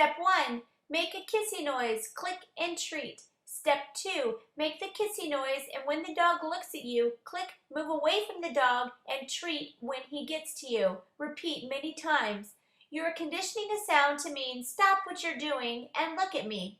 Step 1, make a kissy noise, click and treat. Step 2, make the kissy noise, and when the dog looks at you, click, move away from the dog, and treat when he gets to you. Repeat many times. You are conditioning a sound to mean stop what you're doing and look at me.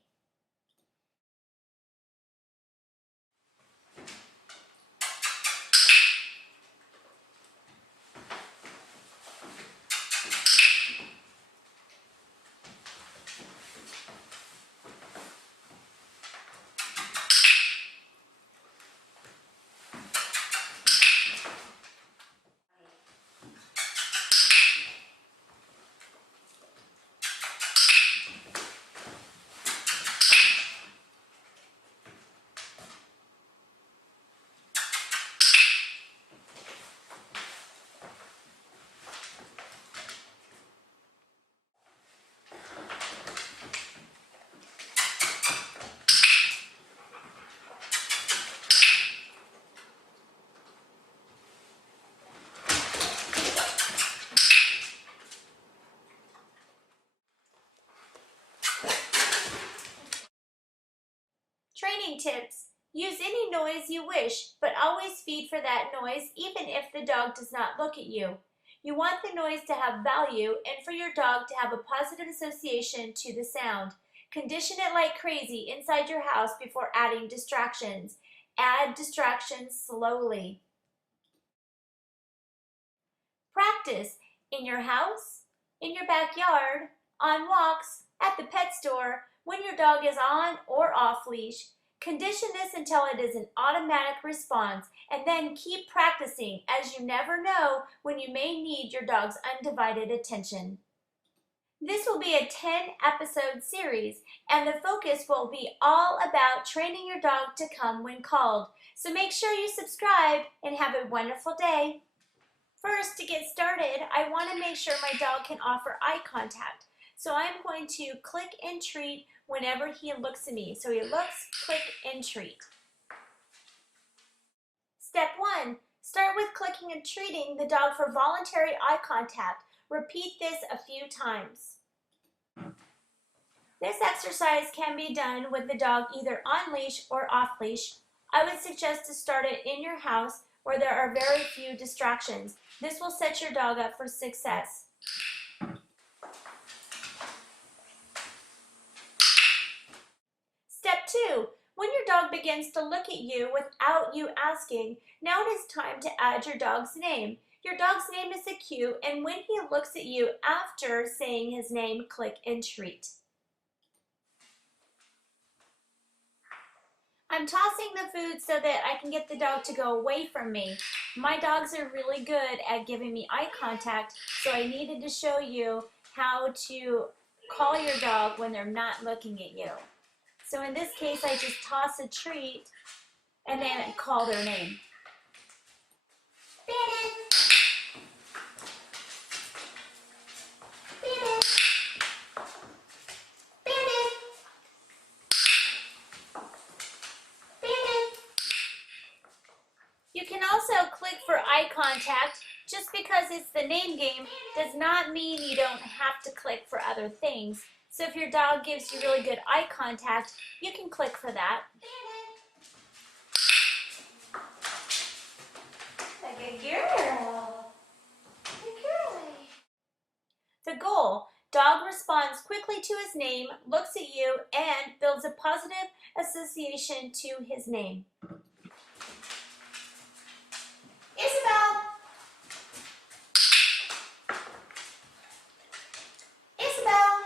Training tips. Use any noise you wish, but always feed for that noise even if the dog does not look at you. You want the noise to have value and for your dog to have a positive association to the sound. Condition it like crazy inside your house before adding distractions. Add distractions slowly. Practice in your house, in your backyard, on walks, at the pet store, when your dog is on or off leash. Condition this until it is an automatic response, and then keep practicing, as you never know when you may need your dog's undivided attention. This will be a 10-episode series, and the focus will be all about training your dog to come when called. So make sure you subscribe and have a wonderful day. First, to get started, I want to make sure my dog can offer eye contact. So I'm going to click and treat whenever he looks at me. So he looks, click, and treat. Step 1, start with clicking and treating the dog for voluntary eye contact. Repeat this a few times. This exercise can be done with the dog either on leash or off leash. I would suggest to start it in your house where there are very few distractions. This will set your dog up for success. Step 2, when your dog begins to look at you without you asking, now it is time to add your dog's name. Your dog's name is a cue, and when he looks at you after saying his name, click and treat. I'm tossing the food so that I can get the dog to go away from me. My dogs are really good at giving me eye contact, so I needed to show you how to call your dog when they're not looking at you. So in this case, I just toss a treat and then call their name. Bandit! Bandit! Bandit! Bandit! You can also click for eye contact. Just because it's the name game does not mean you don't have to click for other things. So if your dog gives you really good eye contact, you can click for that. Like a girl. Good girlie. The goal, dog responds quickly to his name, looks at you, and builds a positive association to his name. Isabelle. Isabelle.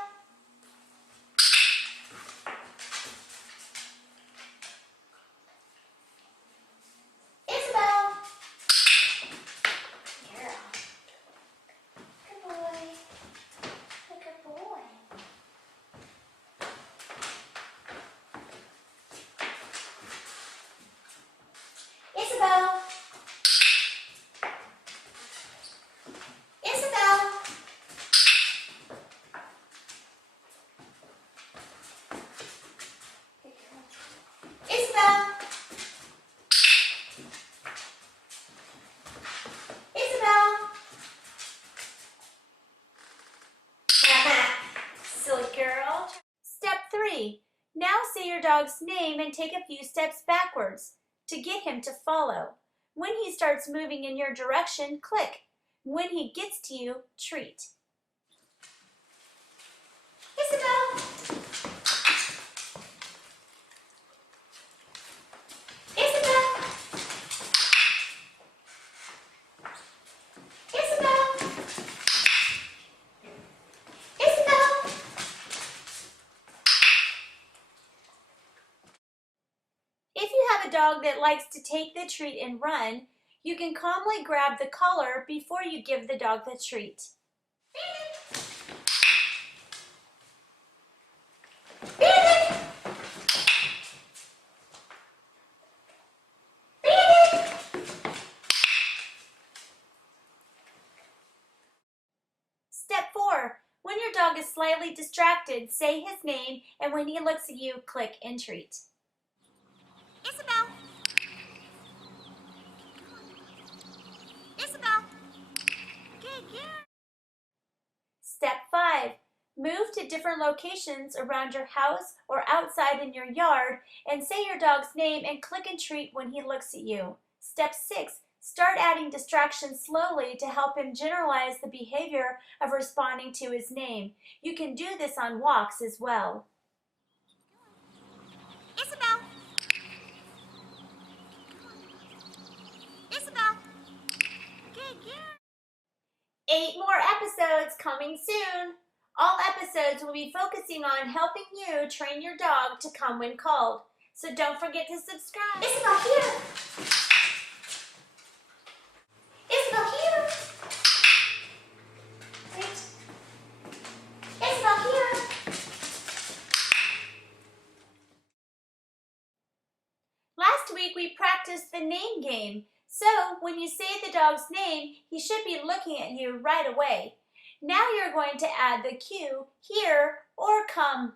say your dog's name and take a few steps backwards to get him to follow. When he starts moving in your direction, click. When he gets to you, treat. Isabelle! Isabelle! Isabelle! Isabelle! If you have a dog that likes to take the treat and run, you can calmly grab the collar before you give the dog the treat. Bandit! Bandit! Step 4. When your dog is slightly distracted, say his name, and when he looks at you, click and treat. Isabelle! Isabelle! Good girl! Step 5. Move to different locations around your house or outside in your yard and say your dog's name and click and treat when he looks at you. Step 6. Start adding distractions slowly to help him generalize the behavior of responding to his name. You can do this on walks as well. Isabelle! Isabelle! Good girl! 8 more episodes coming soon. All episodes will be focusing on helping you train your dog to come when called. So don't forget to subscribe. Isabelle, here! Isabelle, here! Wait. Isabelle, here! Last week we practiced the name game. So when you say the dog's name, he should be looking at you right away. Now you're going to add the cue, here or come.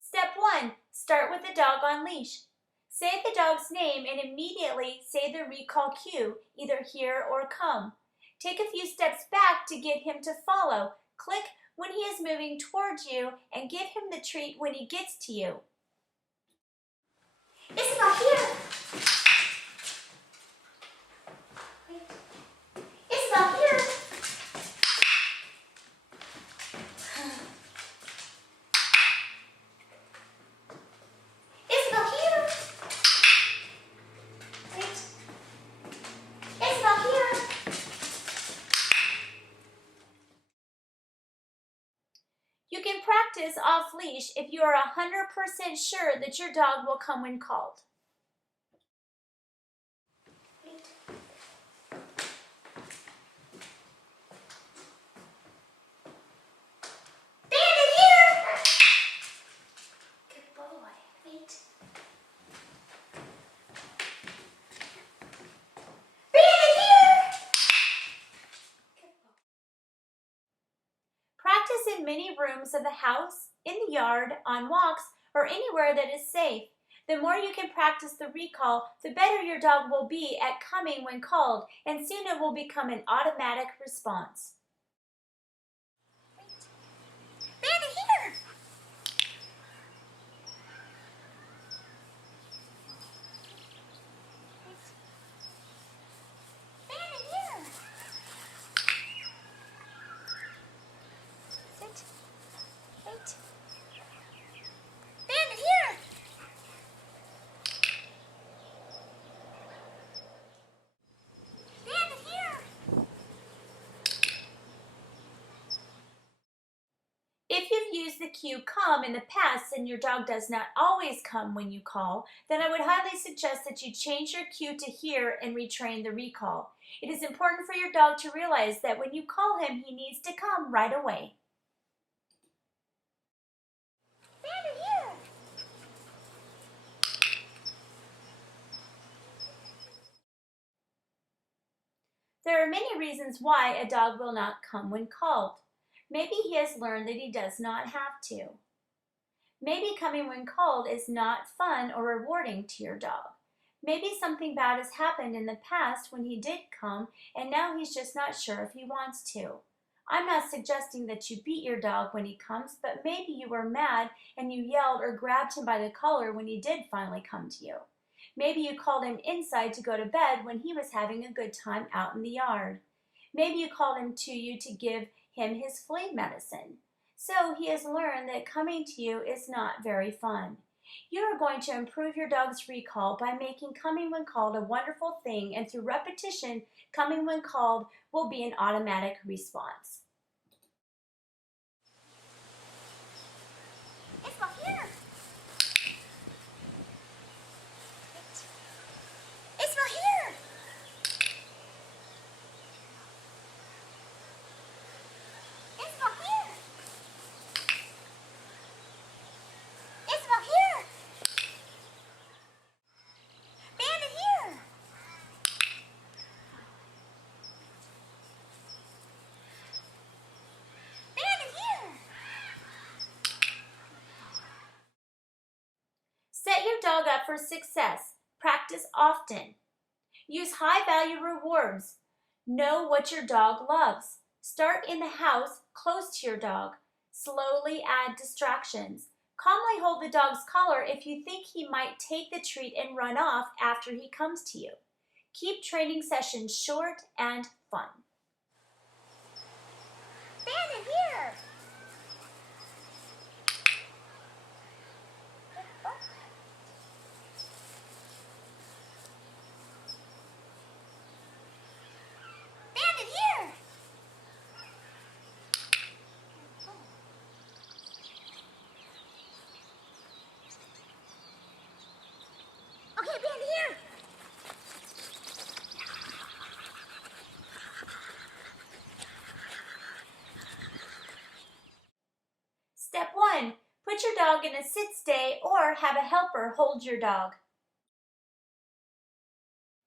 Step 1. Start with the dog on leash. Say the dog's name and immediately say the recall cue, either here or come. Take a few steps back to get him to follow. Click when he is moving towards you and give him the treat when he gets to you. Isabelle, here! Isabelle, here! Isabelle, here! Wait. Isabelle, here! You can practice off-leash if you are 100% sure that your dog will come when called. Bandit, here! Good boy. Wait. Bandit, here! Good boy. Practice in many rooms of the house, in the yard, on walks, or anywhere that is safe. The more you can practice the recall, the better your dog will be at coming when called, and soon it will become an automatic response. Bandit, here! Bandit, here! Sit. Wait. Bandit, here! Bandit, here! If you've used the cue come in the past and your dog does not always come when you call, then I would highly suggest that you change your cue to here and retrain the recall. It is important for your dog to realize that when you call him, he needs to come right away. Bandit, here! There are many reasons why a dog will not come when called. Maybe he has learned that he does not have to. Maybe coming when called is not fun or rewarding to your dog. Maybe something bad has happened in the past when he did come and now he's just not sure if he wants to. I'm not suggesting that you beat your dog when he comes, but maybe you were mad and you yelled or grabbed him by the collar when he did finally come to you. Maybe you called him inside to go to bed when he was having a good time out in the yard. Maybe you called him to you to give him his flea medicine. So he has learned that coming to you is not very fun. You are going to improve your dog's recall by making coming when called a wonderful thing, and through repetition, coming when called will be an automatic response. Isabelle, here! Isabelle, here! Isabelle, here! Isabelle, here! Bandit, here! Bandit, here! Set your dog up for success. Practice often. Use high-value rewards. Know what your dog loves. Start in the house close to your dog. Slowly add distractions. Calmly hold the dog's collar if you think he might take the treat and run off after he comes to you. Keep training sessions short and fun. Bandit, here! Bandit, here! Okay, Bandit, here! Step 1. Put your dog in a sit-stay or have a helper hold your dog.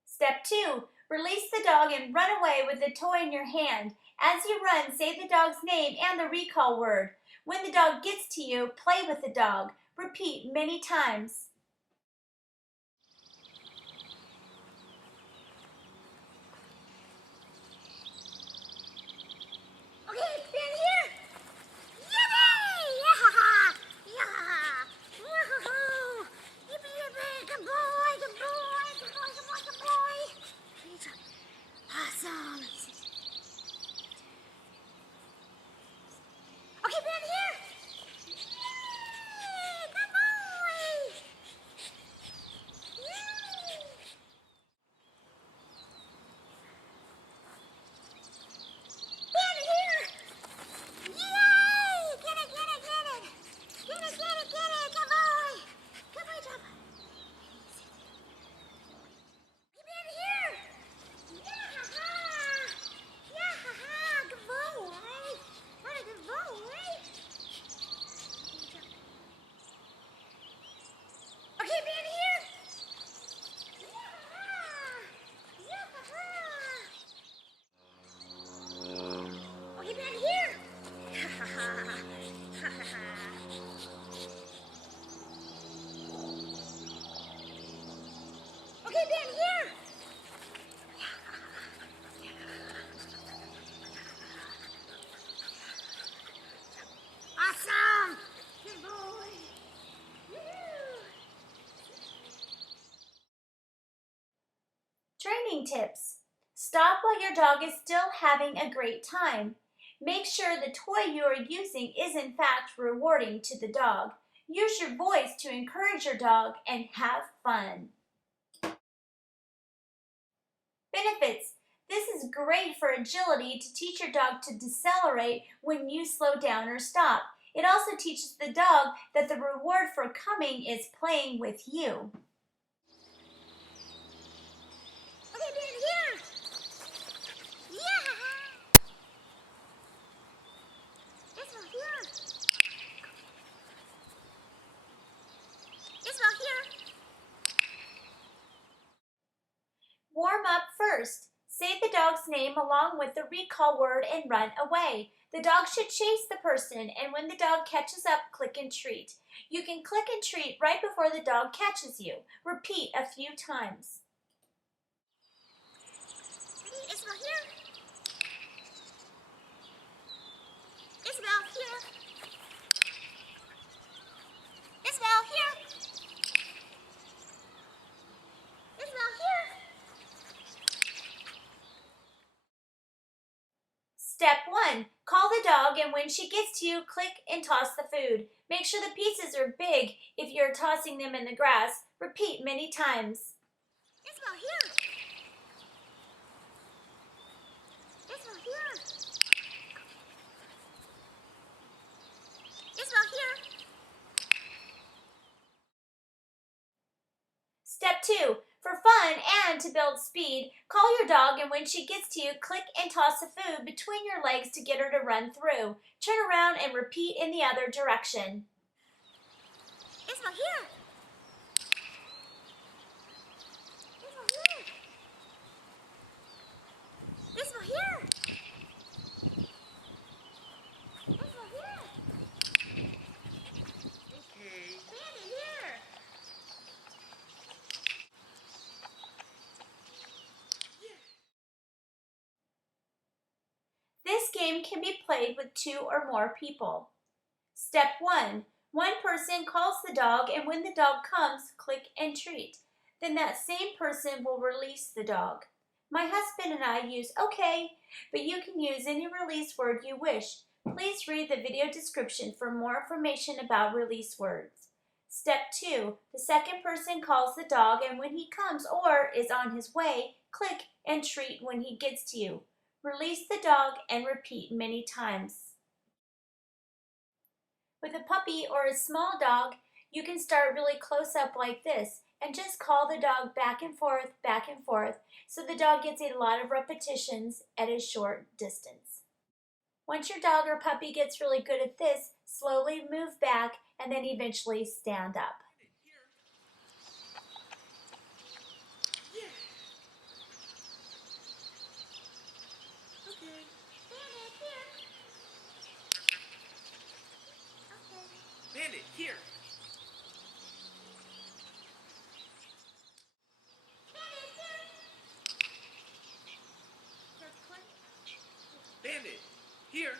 Step 2. Release the dog and run away with the toy in your hand. As you run, say the dog's name and the recall word. When the dog gets to you, play with the dog. Repeat many times. Okay, Bandit, here! Yippee! Yeah! Yeah! Woohoo! Yippee, yippee! Good boy! Good boy! Good boy! Good boy! Good boy! Awesome! Okay, Bandit, here! Yay! Good boy! Yay! Bandit, here! Yay! Get it, get it, get it! Get it, get it, get it! Good boy! Good boy, job! Hey, Bandit, here! Yeah-ha-ha! Yeah-ha-ha! Good boy! What a good boy! Okay, Bandit, here! Yeah-ha-ha! Yeah-ha-ha! Okay, Bandit, here! Ha-ha-ha! Ha-ha-ha! Okay, Bandit, here! Awesome! Good boy! Woo! Training tips. Stop while your dog is still having a great time. Make sure the toy you are using is in fact rewarding to the dog. Use your voice to encourage your dog and have fun. Benefits. This is great for agility to teach your dog to decelerate when you slow down or stop. It also teaches the dog that the reward for coming is playing with you. Okay, Bandit, here! Yeah! Isabelle, here! Isabelle, here! Warm up first. Say the dog's name along with the recall word and run away. The dog should chase the person, and when the dog catches up, click and treat. You can click and treat right before the dog catches you. Repeat a few times. Ready, Isabelle, here! Step 1. Call the dog, and when she gets to you, click and toss the food. Make sure the pieces are big if you're tossing them in the grass. Repeat many times. Isabelle, here. Isabelle, here. Isabelle, here. Step 2. For fun and to build speed, call your dog, and when she gets to you, click and toss the food between your legs to get her to run through. Turn around and repeat in the other direction. Isabelle, here. Isabelle, here. Isabelle, here. Isabelle, here. Okay. Bandit, here. This game can be played with 2 or more people. Step 1. One person calls the dog, and when the dog comes, click and treat. Then that same person will release the dog. My husband and I use okay, but you can use any release word you wish. Please read the video description for more information about release words. Step 2. The second person calls the dog, and when he comes or is on his way, click and treat when he gets to you. Release the dog and repeat many times. With a puppy or a small dog, you can start really close up like this and just call the dog back and forth, so the dog gets a lot of repetitions at a short distance. Once your dog or puppy gets really good at this, slowly move back and then eventually stand up. Okay. Bandit, here. Okay. Bandit, here. Bandit, here. Bandit, here.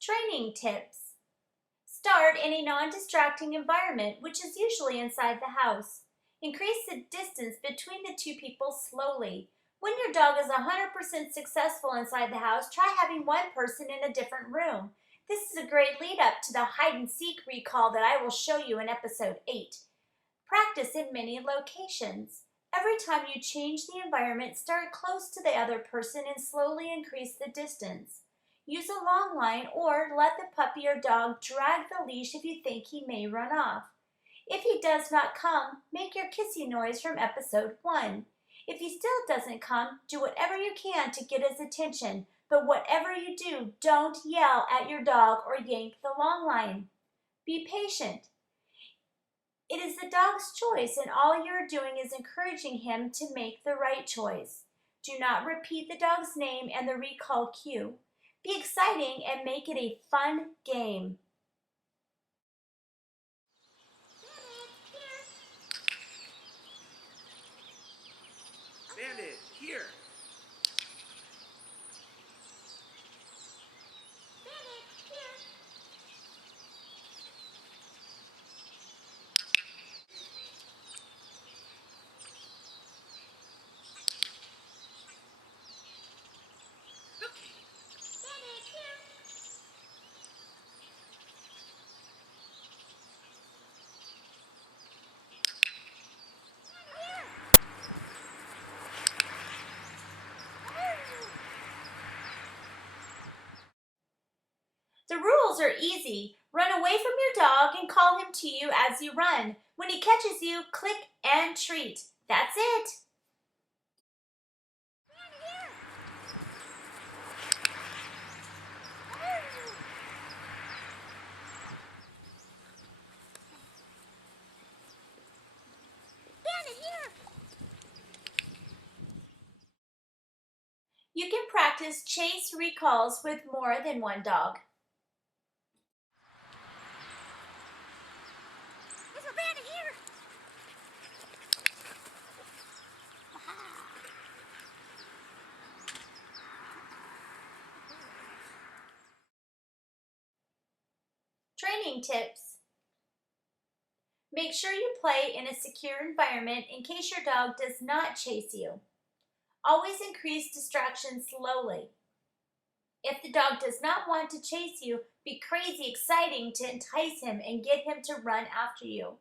Training tips. Start in a non-distracting environment, which is usually inside the house. Increase the distance between the 2 people slowly. When your dog is 100% successful inside the house, try having one person in a different room. This is a great lead up to the hide-and-seek recall that I will show you in episode 8. Practice in many locations. Every time you change the environment, start close to the other person and slowly increase the distance. Use a long line or let the puppy or dog drag the leash if you think he may run off. If he does not come, make your kissy noise from episode 1. If he still doesn't come, do whatever you can to get his attention, but whatever you do, don't yell at your dog or yank the long line. Be patient. It is the dog's choice, and all you are doing is encouraging him to make the right choice. Do not repeat the dog's name and the recall cue. Be exciting and make it a fun game. Bandit, here. Bandit, here. Okay. Bandit, here. The rules are easy. Run away from your dog and call him to you as you run. When he catches you, click and treat. That's it. Bandit, here. You can practice chase recalls with more than one dog. There's a bandit here. Training tips. Make Make sure you play in a secure environment in case your dog does not chase you. Always increase distraction slowly. If the dog does not want to chase you, be crazy exciting to entice him and get him to run after you.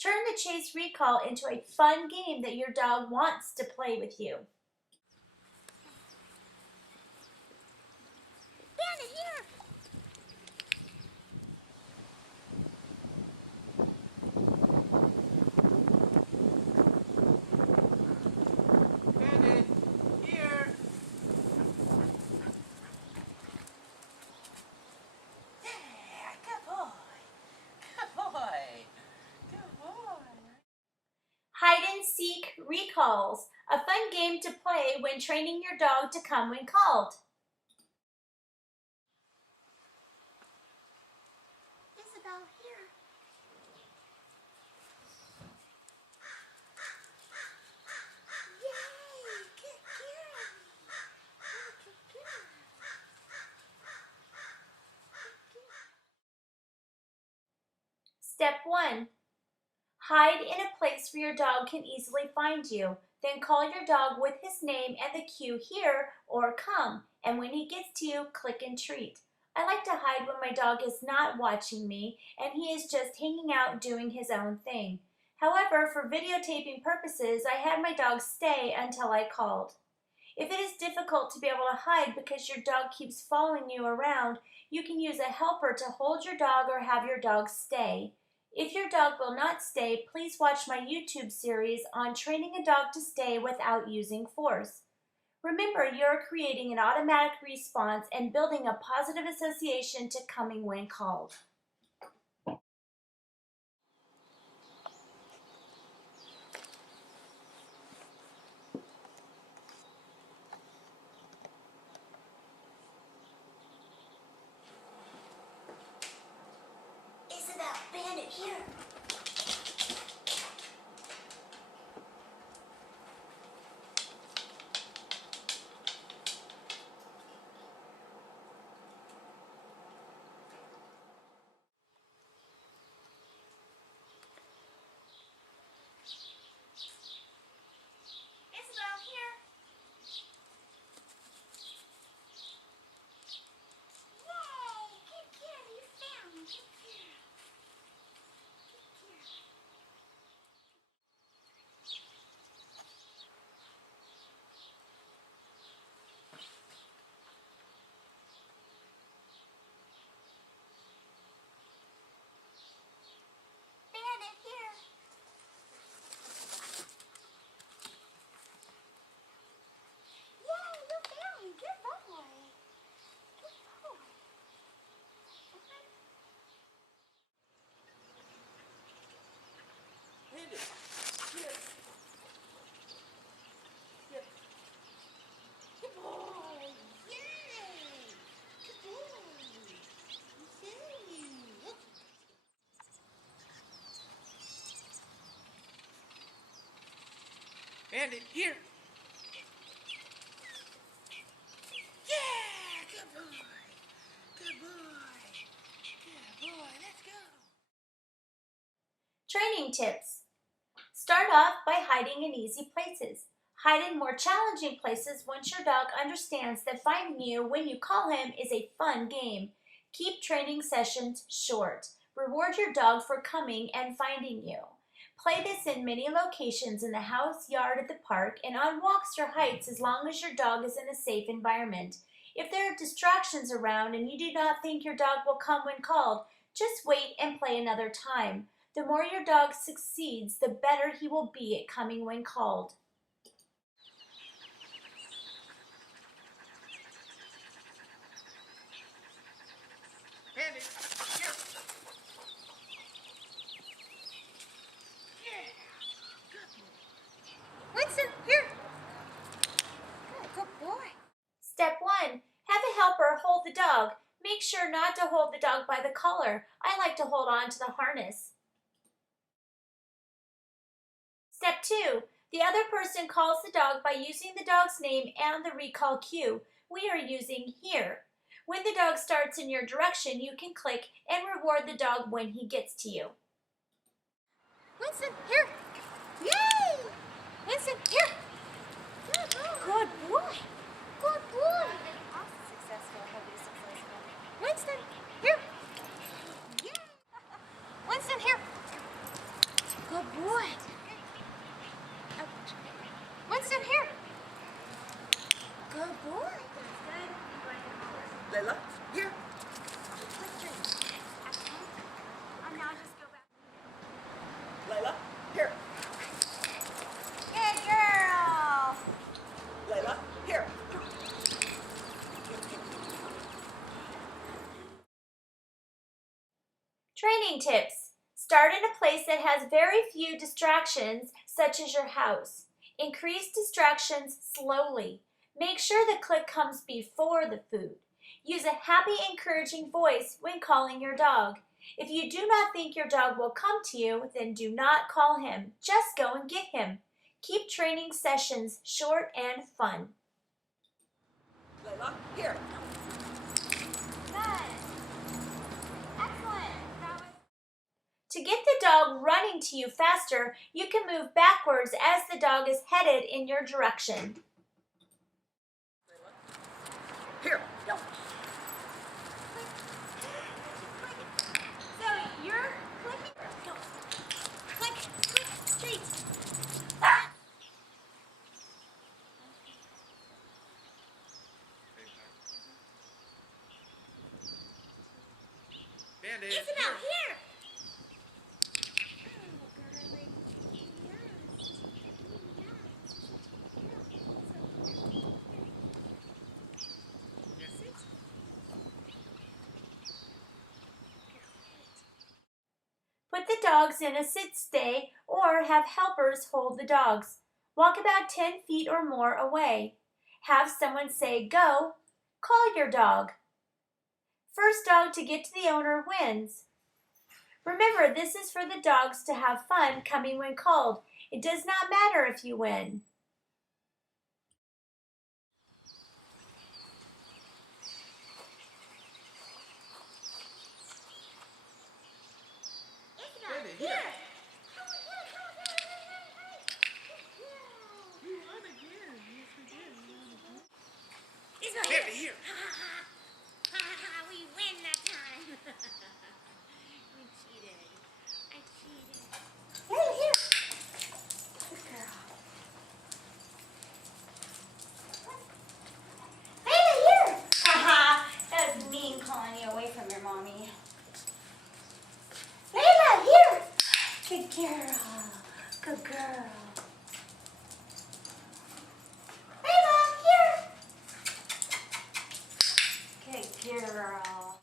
Turn the chase recall into a fun game that your dog wants to play with you. Bandit, here! Bandit, here. Yeah, good boy. Good boy. Good boy. Hide and seek recalls, a fun game to play when training your dog to come when called. Isabelle, here. Yay! Good girl. Good girl. Step 1. Hide in a place where your dog can easily find you. Then call your dog with his name and the cue here or come, and when he gets to you, click and treat. I like to hide when my dog is not watching me and he is just hanging out doing his own thing. However, for videotaping purposes, I had my dog stay until I called. If it is difficult to be able to hide because your dog keeps following you around, you can use a helper to hold your dog or have your dog stay. If your dog will not stay, please watch my YouTube series on training a dog to stay without using force. Remember, you're creating an automatic response and building a positive association to coming when called. Isabelle, Bandit, here. Isabelle, here. Yay! Good girl, you found me. Good girl. Good girl. Bandit, here. Yay, you found me. Good boy. Good boy. Bandit, here. Here. Good boy. Yay. Good boy. Yay. Bandit, here. Yeah, good boy. Good boy. Good boy. Let's go. Training tips. Start off by hiding in easy places. Hide in more challenging places once your dog understands that finding you when you call him is a fun game. Keep training sessions short. Reward your dog for coming and finding you. Play this in many locations in the house, yard, at the park, and on walks or hikes as long as your dog is in a safe environment. If there are distractions around and you do not think your dog will come when called, just wait and play another time. The more your dog succeeds, the better he will be at coming when called. Bandit, here. Yeah. Good boy. Winston, here. Good boy. Step 1. Have a helper hold the dog. Make sure not to hold the dog by the collar. I like to hold on to the harness. Step 2. The other person calls the dog by using the dog's name and the recall cue. We are using here. When the dog starts in your direction, you can click and reward the dog when he gets to you. Winston, here. Yay! Winston, here. Good boy. Good boy. Successful. He'll be successful. Winston, here. Yay! Winston, here. Good boy. Winston, here. Good boy. Layla, here. Now just go back. Layla, here. Good girl. Layla, here. Training tips. Start in a place that has very few distractions, such as your house. Increase distractions slowly. Make sure the click comes before the food. Use a happy, encouraging voice when calling your dog. If you do not think your dog will come to you, then do not call him. Just go and get him. Keep training sessions short and fun. Layla, here. Good. Excellent. To get the dog running to you faster, you can move backwards as the dog is headed in your direction. Here. So you're clicking. Go. Click, treat. Bandit, Isabelle, here. Put the dogs in a sit-stay or have helpers hold the dogs. Walk about 10 feet or more away. Have someone say go. Call your dog. First dog to get to the owner wins. Remember, this is for the dogs to have fun coming when called. It does not matter if you win. Bandit, Here. here. You won again. Yes, we did. You won again. Isabelle, Bandit, here. We win that time. We cheated. I cheated. Hey, here. Good girl. Hey, here. Haha, that was mean calling you away from your mommy. Layla, here. Good girl. Good girl. Layla, here. Good girl.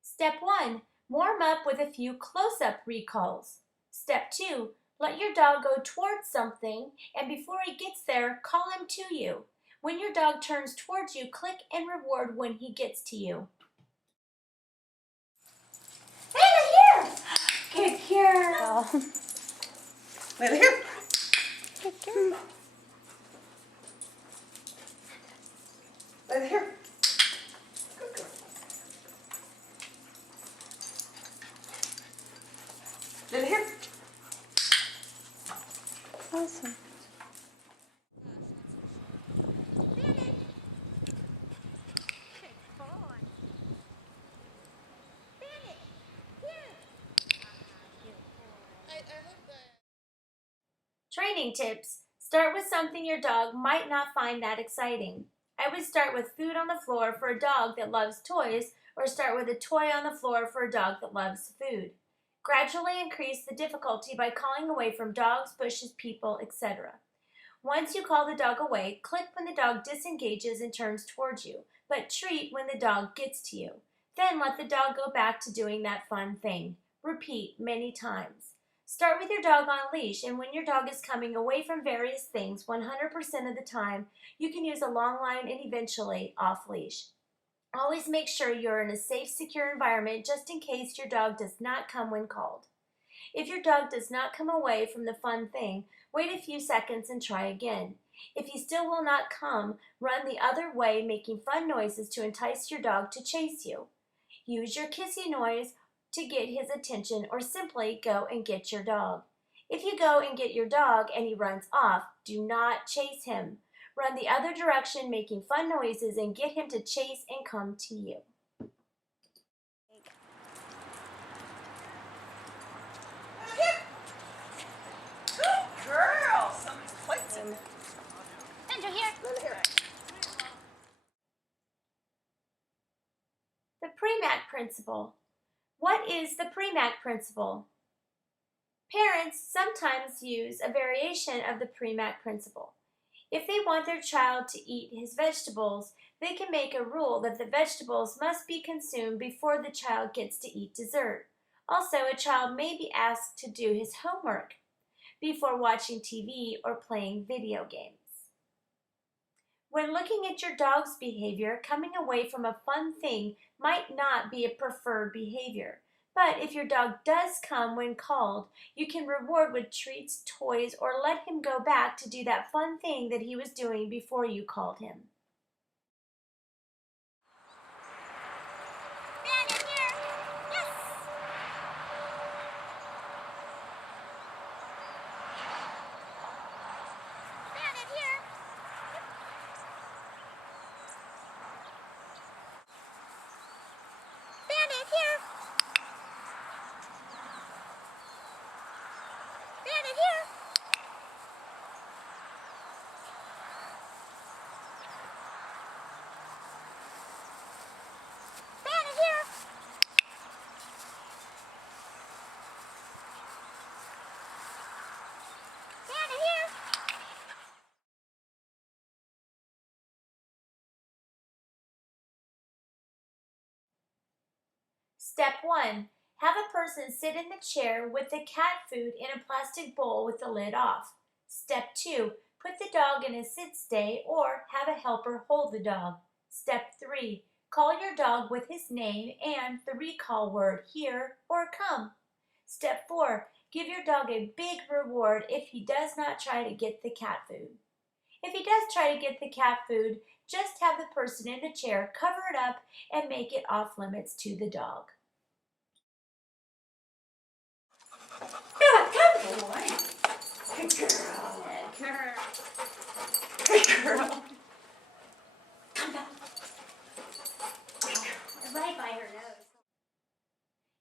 Step 1. Warm up with a few close-up recalls. Step 2. Let your dog go towards something, and before he gets there, call him to you. When your dog turns towards you, click and reward when he gets to you. Layla, here. Good girl. Layla, here. Good girl. Layla, here. Good girl. Layla, here. Awesome. Bandit. Good boy. Bandit, here. Good boy. I hope that. Training tips. Start with something your dog might not find that exciting. I would start with food on the floor for a dog that loves toys, or start with a toy on the floor for a dog that loves food. Gradually increase the difficulty by calling away from dogs, bushes, people, etc. Once you call the dog away, click when the dog disengages and turns towards you, but treat when the dog gets to you. Then let the dog go back to doing that fun thing. Repeat many times. Start with your dog on a leash, and when your dog is coming away from various things 100% of the time, you can use a long line and eventually off-leash. Always make sure you're in a safe, secure environment just in case your dog does not come when called. If your dog does not come away from the fun thing, wait a few seconds and try again. If he still will not come, run the other way, making fun noises to entice your dog to chase you. Use your kissy noise to get his attention or simply go and get your dog. If you go and get your dog and he runs off, do not chase him. Run the other direction, making fun noises, and get him to chase and come to you. Good girl. Somebody's plates in there. Andrew, here. The Premack Principle. What is the Premack Principle? Parents sometimes use a variation of the Premack Principle. If they want their child to eat his vegetables, they can make a rule that the vegetables must be consumed before the child gets to eat dessert. Also, a child may be asked to do his homework before watching TV or playing video games. When looking at your dog's behavior, coming away from a fun thing might not be a preferred behavior. But if your dog does come when called, you can reward with treats, toys, or let him go back to do that fun thing that he was doing before you called him. Bandit, here. Yes. Bandit, here. Bandit, here. Bandit, here. Bandit, here. Bandit, here. Step 1. Have a person sit in the chair with the cat food in a plastic bowl with the lid off. Step 2. Put the dog in a sit stay or have a helper hold the dog. Step 3. Call your dog with his name and the recall word here or come. Step 4. Give your dog a big reward if he does not try to get the cat food. If he does try to get the cat food, just have the person in the chair cover it up and make it off limits to the dog. Good boy. Good girl. Good girl. Good girl. Come down. Right by her nose.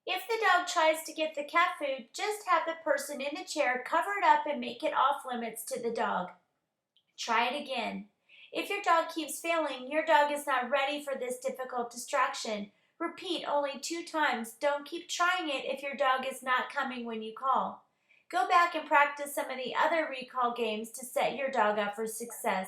If the dog tries to get the cat food, just have the person in the chair cover it up and make it off limits to the dog. Try it again. If your dog keeps failing, your dog is not ready for this difficult distraction. Repeat only 2 times. Don't keep trying it if your dog is not coming when you call. Go back and practice some of the other recall games to set your dog up for success.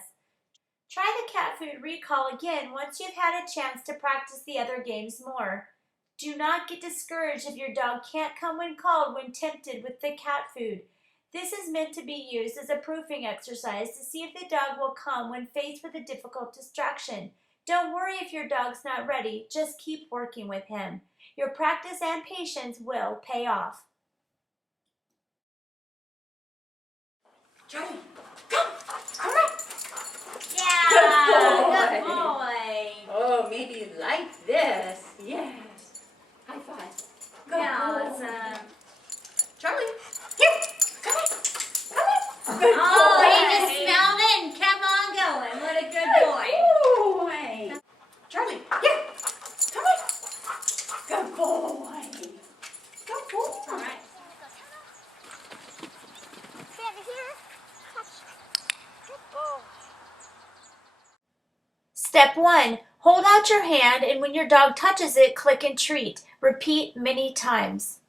Try the cat food recall again once you've had a chance to practice the other games more. Do not get discouraged if your dog can't come when called when tempted with the cat food. This is meant to be used as a proofing exercise to see if the dog will come when faced with a difficult distraction. Don't worry if your dog's not ready, just keep working with him. Your practice and patience will pay off. Johnny, come. All right. Yeah. Good Good boy. Oh, maybe like this. Yes. High five. Good Yeah, boy. awesome. Charlie, here. Come on. Come on. Good Oh, boy. he just smelled it and kept on going. What a good boy. Boy. Charlie, here. Come on. Good boy. Good boy. All right. Bandit, here. Touch. Good boy. Step 1. Hold out your hand and when your dog touches it, click and treat. Repeat many times.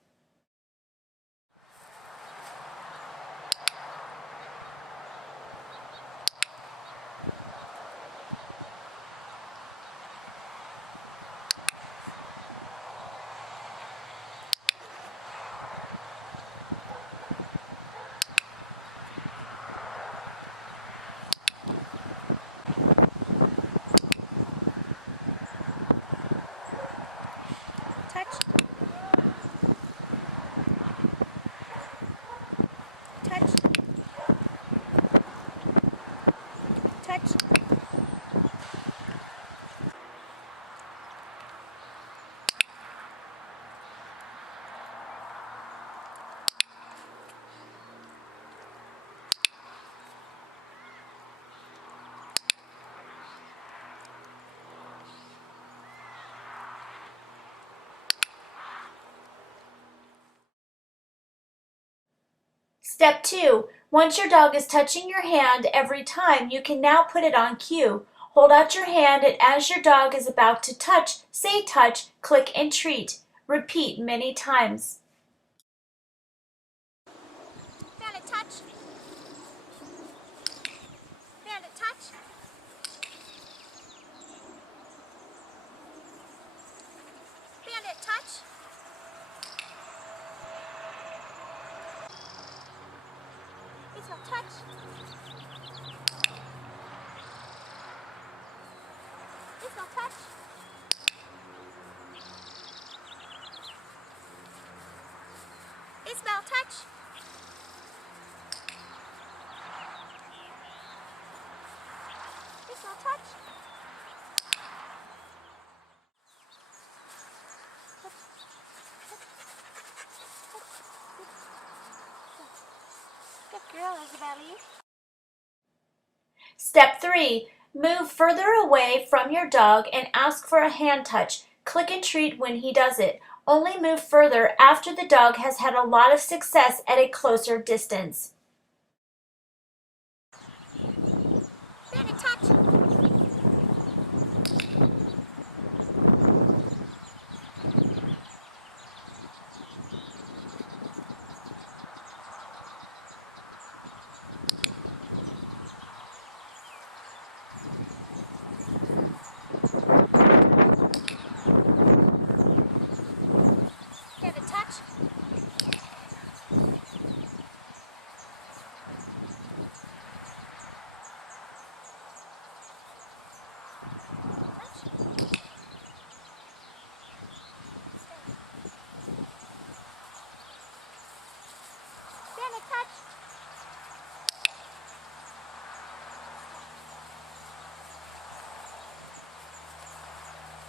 Touch. Step 2. Once your dog is touching your hand every time, you can now put it on cue. Hold out your hand, and as your dog is about to touch, say touch, click and treat. Repeat many times. Bandit, touch. Bandit, touch. Bandit, touch. Isabelle, touch. Isabelle, touch. Isabelle, touch. Isabelle, touch. Good girl, Isabelle. Step 3. Move further away from your dog and ask for a hand touch. Click and treat when he does it. Only move further after the dog has had a lot of success at a closer distance. Bandit, touch. Bandit, touch. Bandit, touch.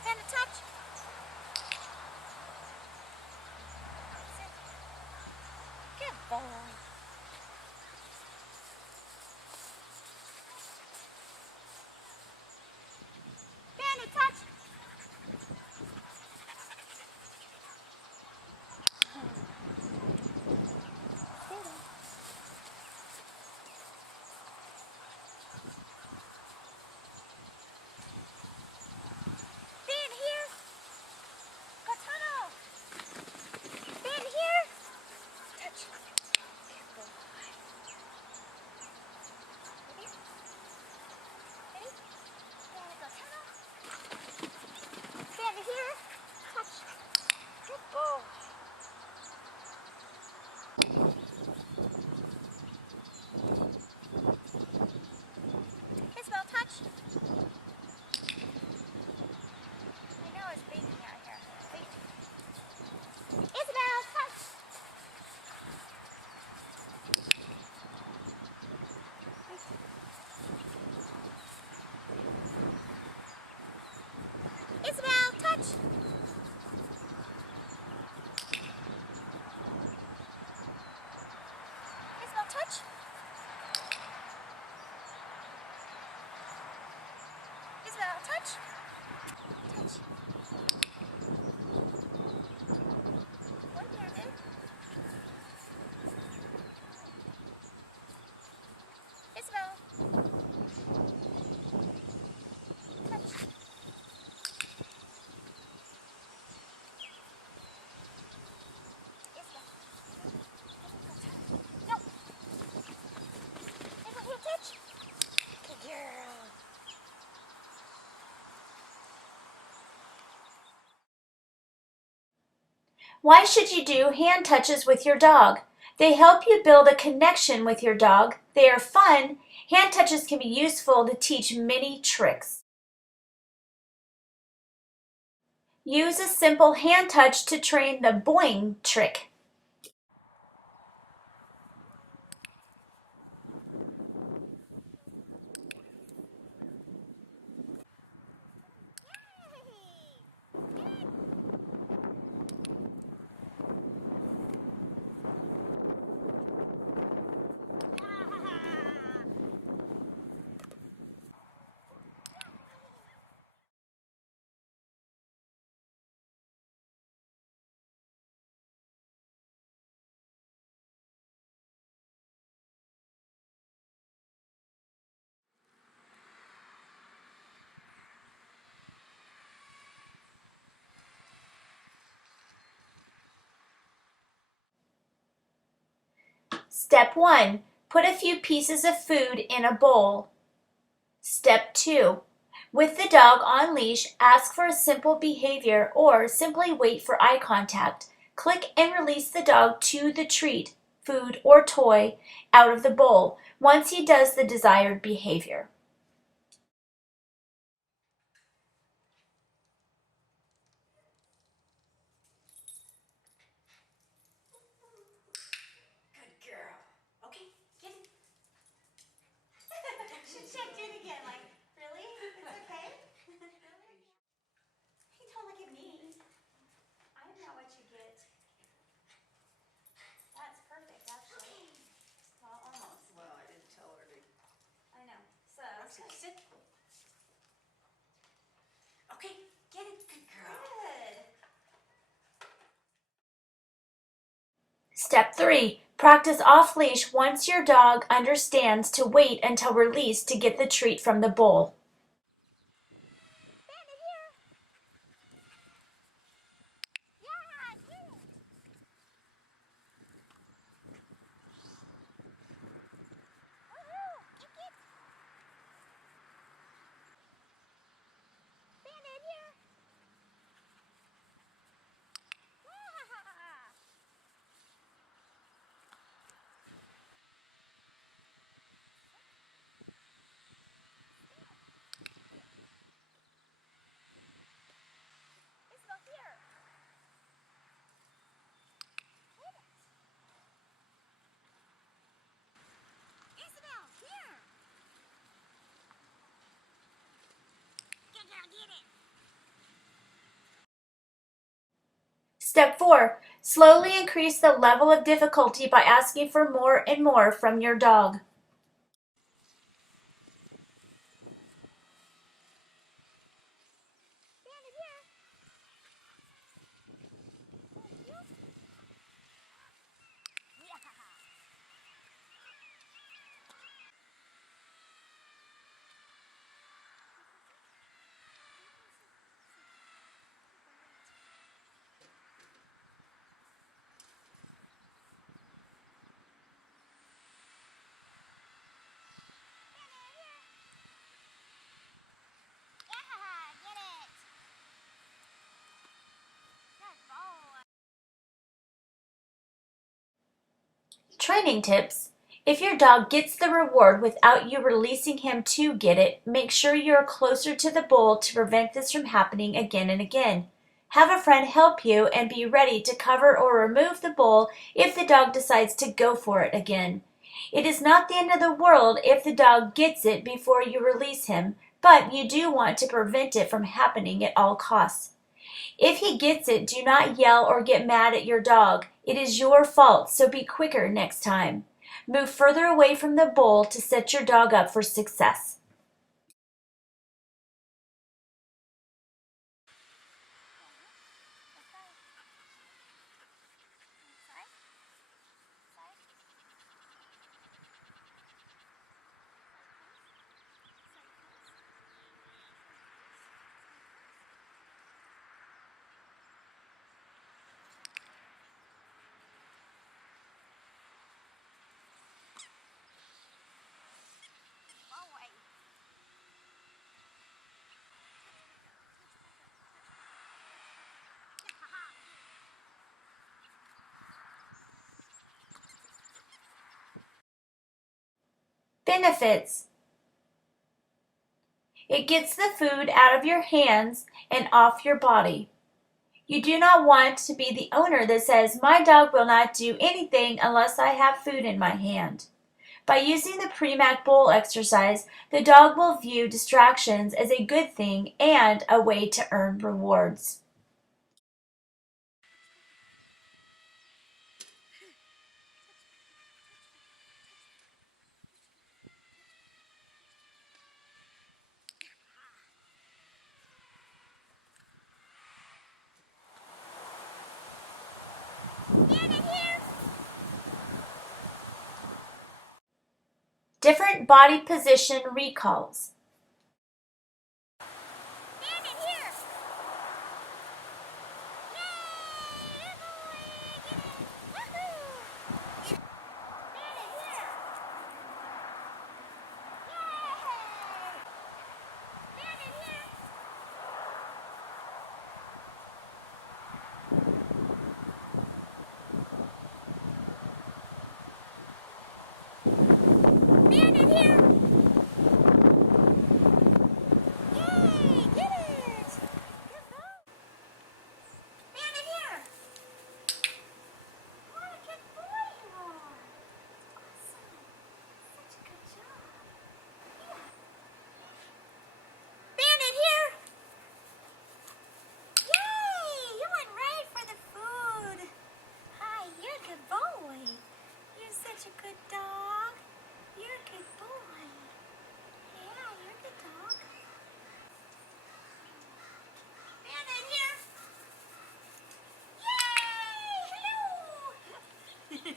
Bandit, touch. Good boy. Bandit, touch. Bandit, here. Go tunnel. Bandit, here. Touch. Good boy. Ready? Ready? Bandit, go tunnel. Bandit, here. Touch. Good boy. Isabelle, touch. I know it's baking out here. Wait. Isabelle, touch. Isabelle, touch. Isabelle, touch. Isabelle, touch. Touch. One Bandit. Isabelle. Touch. Isabelle. No. Isabelle, here, touch. Good girl. Why should you do hand touches with your dog? They help you build a connection with your dog. They are fun. Hand touches can be useful to teach many tricks. Use a simple hand touch to train the boing trick. Step 1. Put a few pieces of food in a bowl. Step 2. With the dog on leash, ask for a simple behavior or simply wait for eye contact. Click and release the dog to the treat, food, or toy out of the bowl once he does the desired behavior. Good girl. Okay, get it. She checked in again, like, really? It's okay? Hey, don't look at me. I know what you get. That's perfect, actually. Well, almost. Well, I didn't tell her to. I know. So, Sit. Okay, get it. Good girl. good. Step 3. Practice off-leash once your dog understands to wait until released to get the treat from the bowl. Bandit here. Yeah, get it. Woohoo! Get. Bandit here. Yeah. Isabelle here. Get it. Isabelle here. Good girl, get it. Step 4. Slowly increase the level of difficulty by asking for more and more from your dog. Bandit here. Thank you. Yeah. Yeah, get it. Good boy. Training tips. If your dog gets the reward without you releasing him to get it, make sure you are closer to the bowl to prevent this from happening again and again. Have a friend help you and be ready to cover or remove the bowl if the dog decides to go for it again. It is not the end of the world if the dog gets it before you release him, but you do want to prevent it from happening at all costs. If he gets it, do not yell or get mad at your dog. It is your fault, so be quicker next time. Move further away from the bowl to set your dog up for success. Benefits. It gets the food out of your hands and off your body. You do not want to be the owner that says, "My dog will not do anything unless I have food in my hand." By using the Premack bowl exercise, the dog will view distractions as a good thing and a way to earn rewards. Bandit here. Different body position recalls. Bandit here. Yay! Good boy. Get it. Woohoo!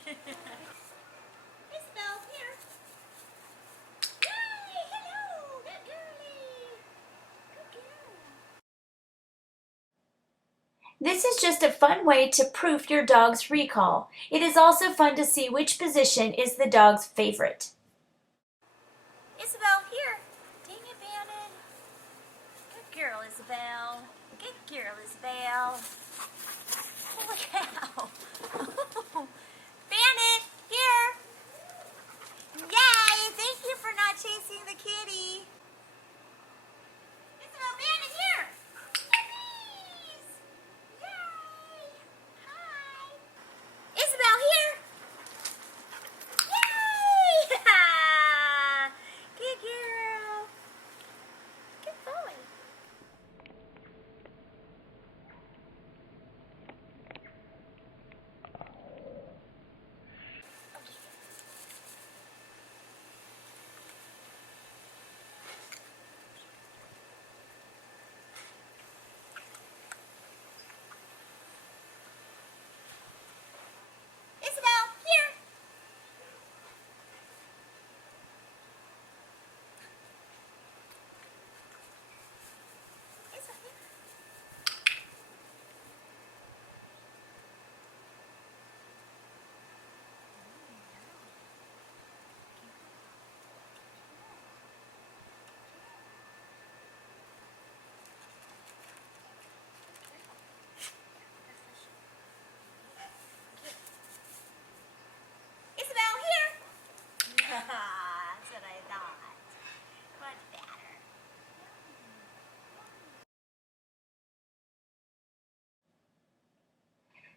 Isabelle, here. Yay! Hello! Good girlie. Good girl. This is just a fun way to proof your dog's recall. It is also fun to see which position is the dog's favorite. Isabelle, here. Dang it, Bandit. Good girl, Isabelle. Good girl, Isabelle. Look out. Bandit, here. Yay! Thank you for not chasing the kitty. Isabelle, Bandit, here. Nummies. Yay! Hi. Isabelle, here. Yay! Good girl. Good boy. Isabelle, here. Isabelle, here. Isabelle, here. That's what I thought. Much better.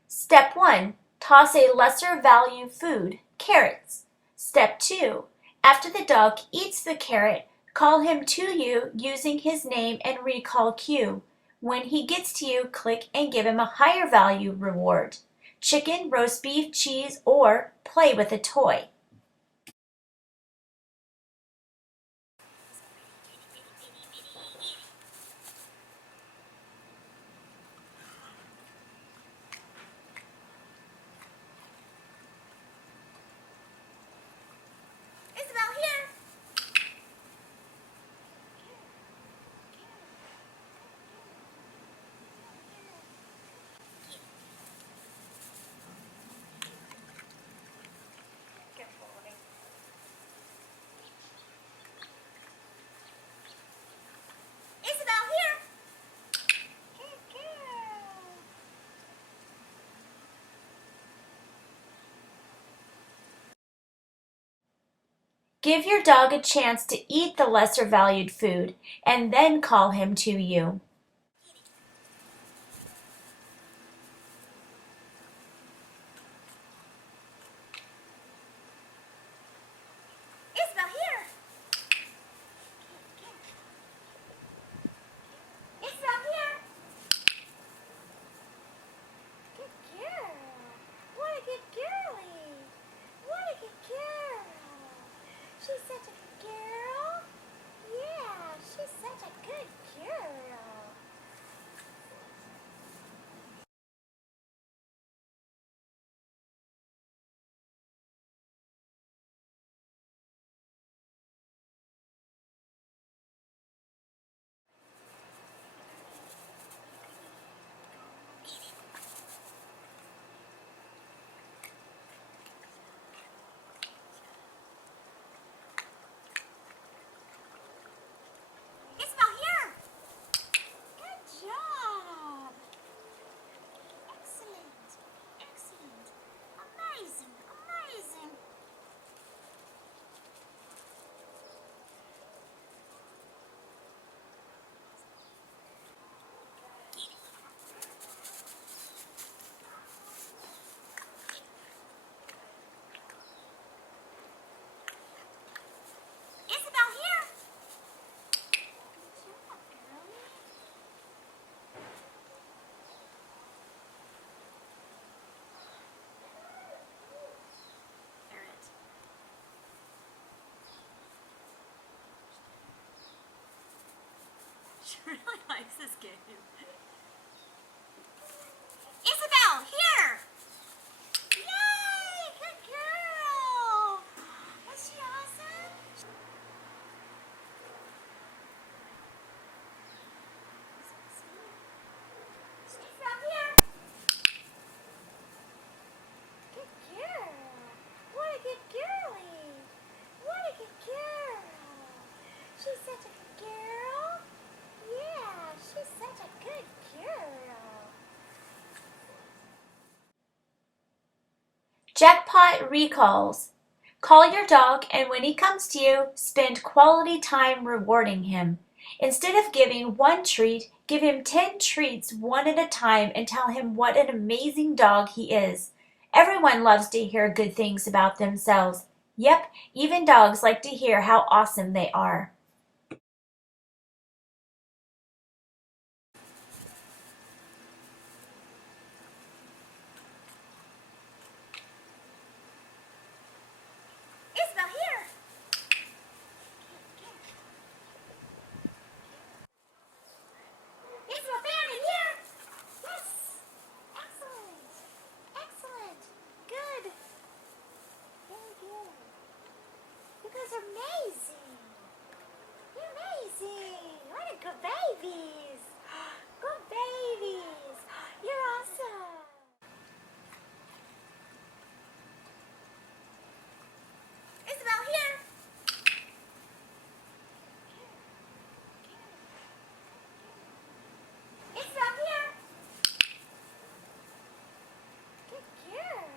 Step 1. Toss a lesser value food, carrots. Step 2. After the dog eats the carrot, call him to you using his name and recall cue. When he gets to you, click and give him a higher value reward. Chicken, roast beef, cheese, or play with a toy. Isabelle, here. Good boy. Isabelle, here. Good girl. Give your dog a chance to eat the lesser valued food and then call him to you. Isabelle, here. Isabelle, here. Good girl. What a good girlie. What a good girl. She's such a good girl. Yeah, she's such a good girl. Isabelle, here. Good job. Excellent. Excellent. Amazing. Amazing. Isabelle, here. Good job, girlie. Parrot. She really likes this game. Isabelle, here. Yay! Good Jackpot recalls. Call your dog, and when he comes to you, spend quality time rewarding him. Instead of giving one treat, give him 10 treats one at a time and tell him what an amazing dog he is. Everyone loves to hear good things about themselves. Yep, even dogs like to hear how awesome they are. Isabelle, here! Isabelle, Bandit, here! Yes! Excellent! Excellent! Good! Very good. You guys are amazing! You're amazing! What a good babies! Good babies! You're awesome! Isabelle, here! Isabelle, here! Good girl!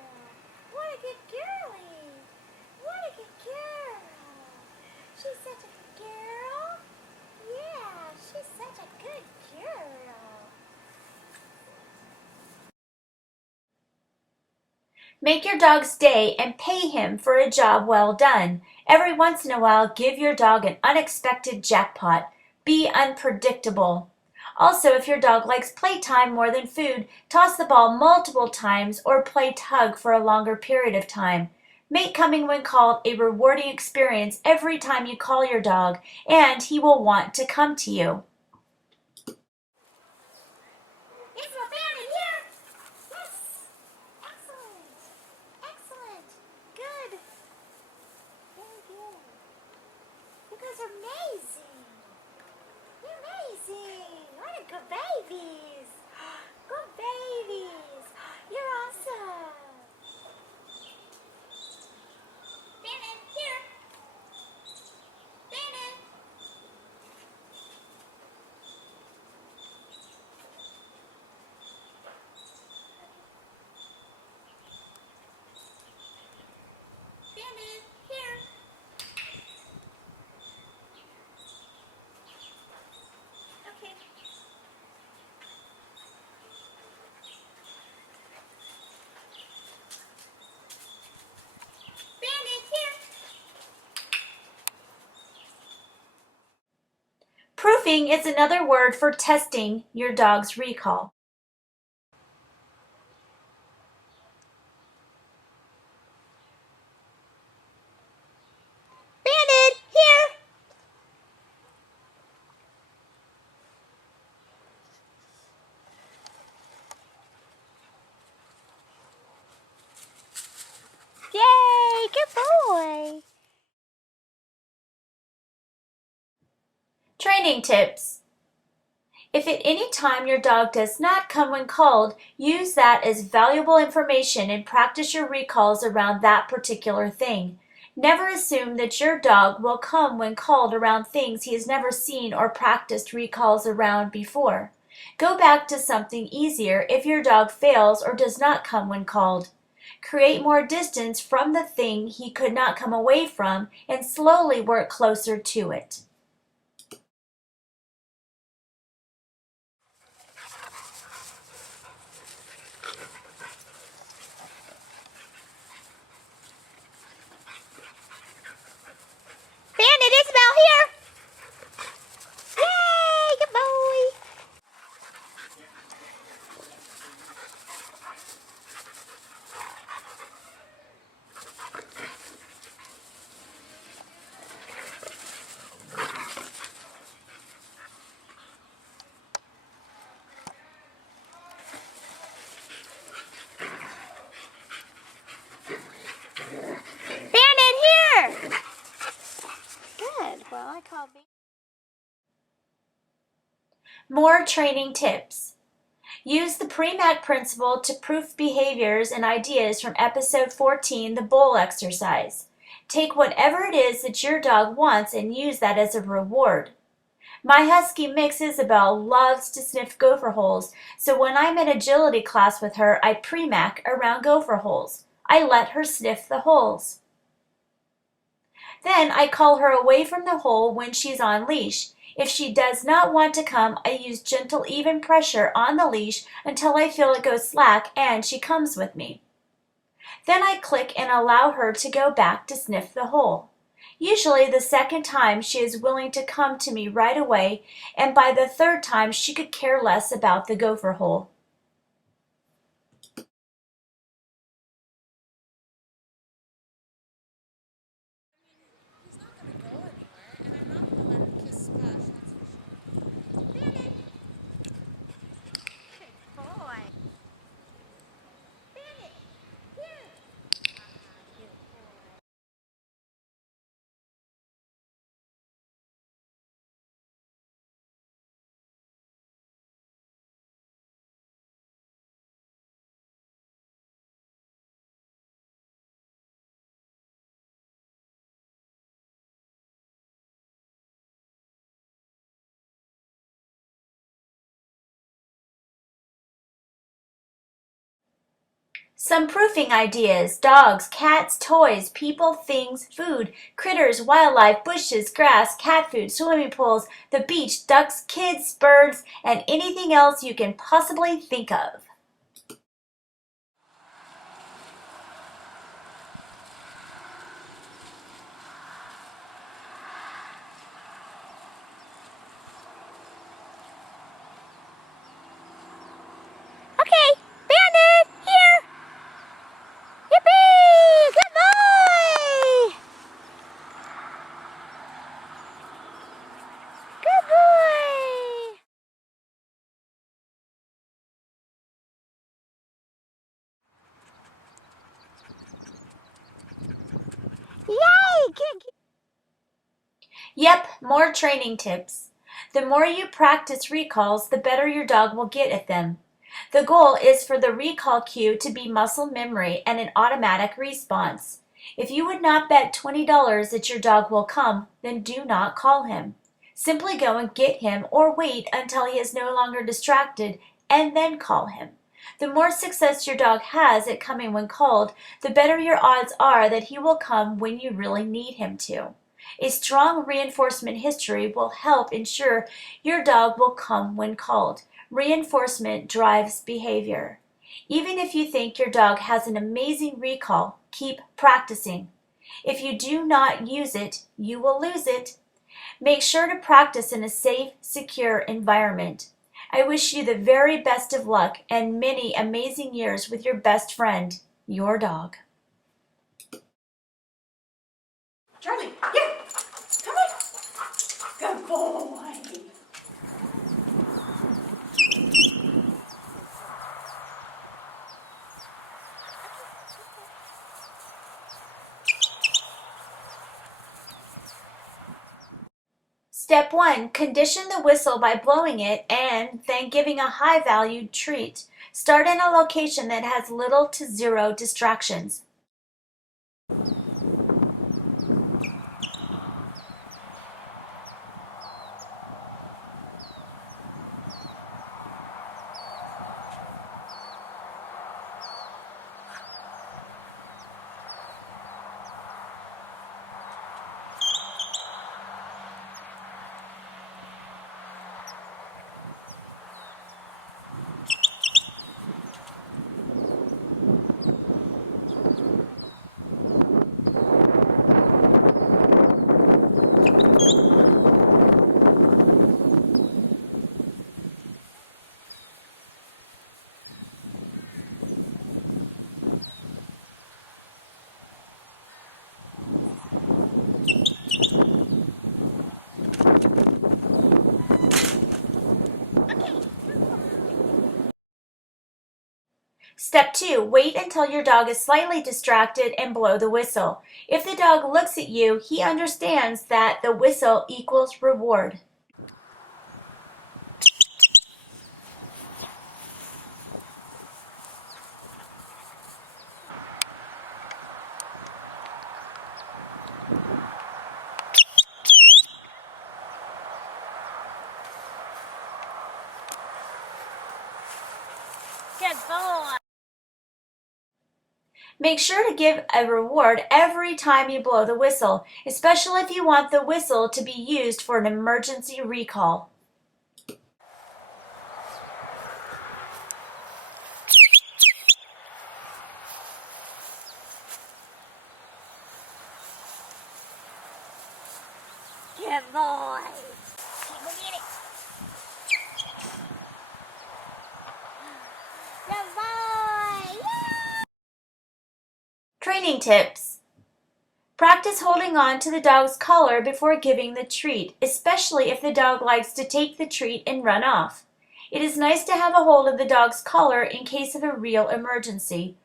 What a good girlie! What a good girl! She's such a good girl! Yeah, she's such a good girl! Make your dog's day and pay him for a job well done. Every once in a while, give your dog an unexpected jackpot. Be unpredictable. Also, if your dog likes playtime more than food, toss the ball multiple times or play tug for a longer period of time. Make coming when called a rewarding experience every time you call your dog, and he will want to come to you. Isabelle, Bandit, here! Yes! Excellent! Excellent! Good! Very good. You guys are amazing! You're amazing! What a good babies! Good babies! You're awesome! Bandit, here! Bandit! Bandit, here! Okay. Bandit, here! Proofing is another word for testing your dog's recall. Bandit, here! Yay, good boy! Training tips. If at any time your dog does not come when called, use that as valuable information and practice your recalls around that particular thing. Never assume that your dog will come when called around things he has never seen or practiced recalls around before. Go back to something easier if your dog fails or does not come when called. Create more distance from the thing he could not come away from and slowly work closer to it. Bandit, Isabelle, here! Yay, good boy! Bandit, here! Good. Well, I called me. More training tips. Use the Premack Principle to proof behaviors and ideas from episode 14, the bowl exercise. Take whatever it is that your dog wants and use that as a reward. My husky mix Isabelle loves to sniff gopher holes, so when I'm in agility class with her, I Premack around gopher holes. I let her sniff the holes. Then I call her away from the hole when she's on leash. If she does not want to come, I use gentle, even pressure on the leash until I feel it go slack and she comes with me. Then I click and allow her to go back to sniff the hole. Usually the second time she is willing to come to me right away, and by the third time she could care less about the gopher hole. He's not gonna go anywhere, and I'm not gonna let him kiss Splash, that's for sure. Bandit! Good boy. Bandit! Here! Good boy. Some proofing ideas: dogs, cats, toys, people, things, food, critters, wildlife, bushes, grass, cat food, swimming pools, the beach, ducks, kids, birds, and anything else you can possibly think of. Okay, Bandit! Here! Yippee! Good boy! Good boy! Yay! Yep, more training tips. The more you practice recalls, the better your dog will get at them. The goal is for the recall cue to be muscle memory and an automatic response. If you would not bet $20 that your dog will come, then do not call him. Simply go and get him or wait until he is no longer distracted and then call him. The more success your dog has at coming when called, the better your odds are that he will come when you really need him to. A strong reinforcement history will help ensure your dog will come when called. Reinforcement drives behavior. Even if you think your dog has an amazing recall, keep practicing. If you do not use it, you will lose it. Make sure to practice in a safe, secure environment. I wish you the very best of luck and many amazing years with your best friend, your dog. Charlie, here! Come on! Good boy! Step 1. Condition the whistle by blowing it and then giving a high-valued treat. Start in a location that has little to zero distractions. Step 2. Wait until your dog is slightly distracted and blow the whistle. If the dog looks at you, he understands that the whistle equals reward. Good boy! Make sure to give a reward every time you blow the whistle, especially if you want the whistle to be used for an emergency recall. Good boy. Keep looking at it. Good boy. Yeah. Training tips. Practice holding on to the dog's collar before giving the treat, especially if the dog likes to take the treat and run off. It is nice to have a hold of the dog's collar in case of a real emergency.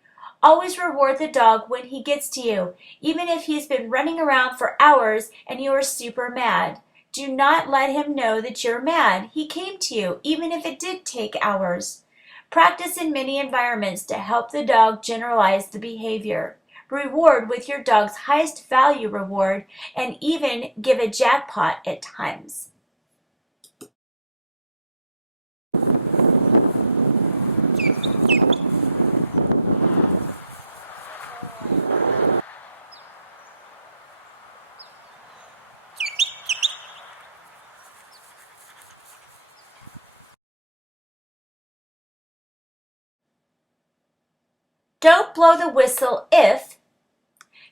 Always reward the dog when he gets to you, even if he's been running around for hours and you are super mad. Do not let him know that you're mad. He came to you, even if it did take hours. Practice in many environments to help the dog generalize the behavior. Reward with your dog's highest value reward, and even give a jackpot at times. Don't blow the whistle if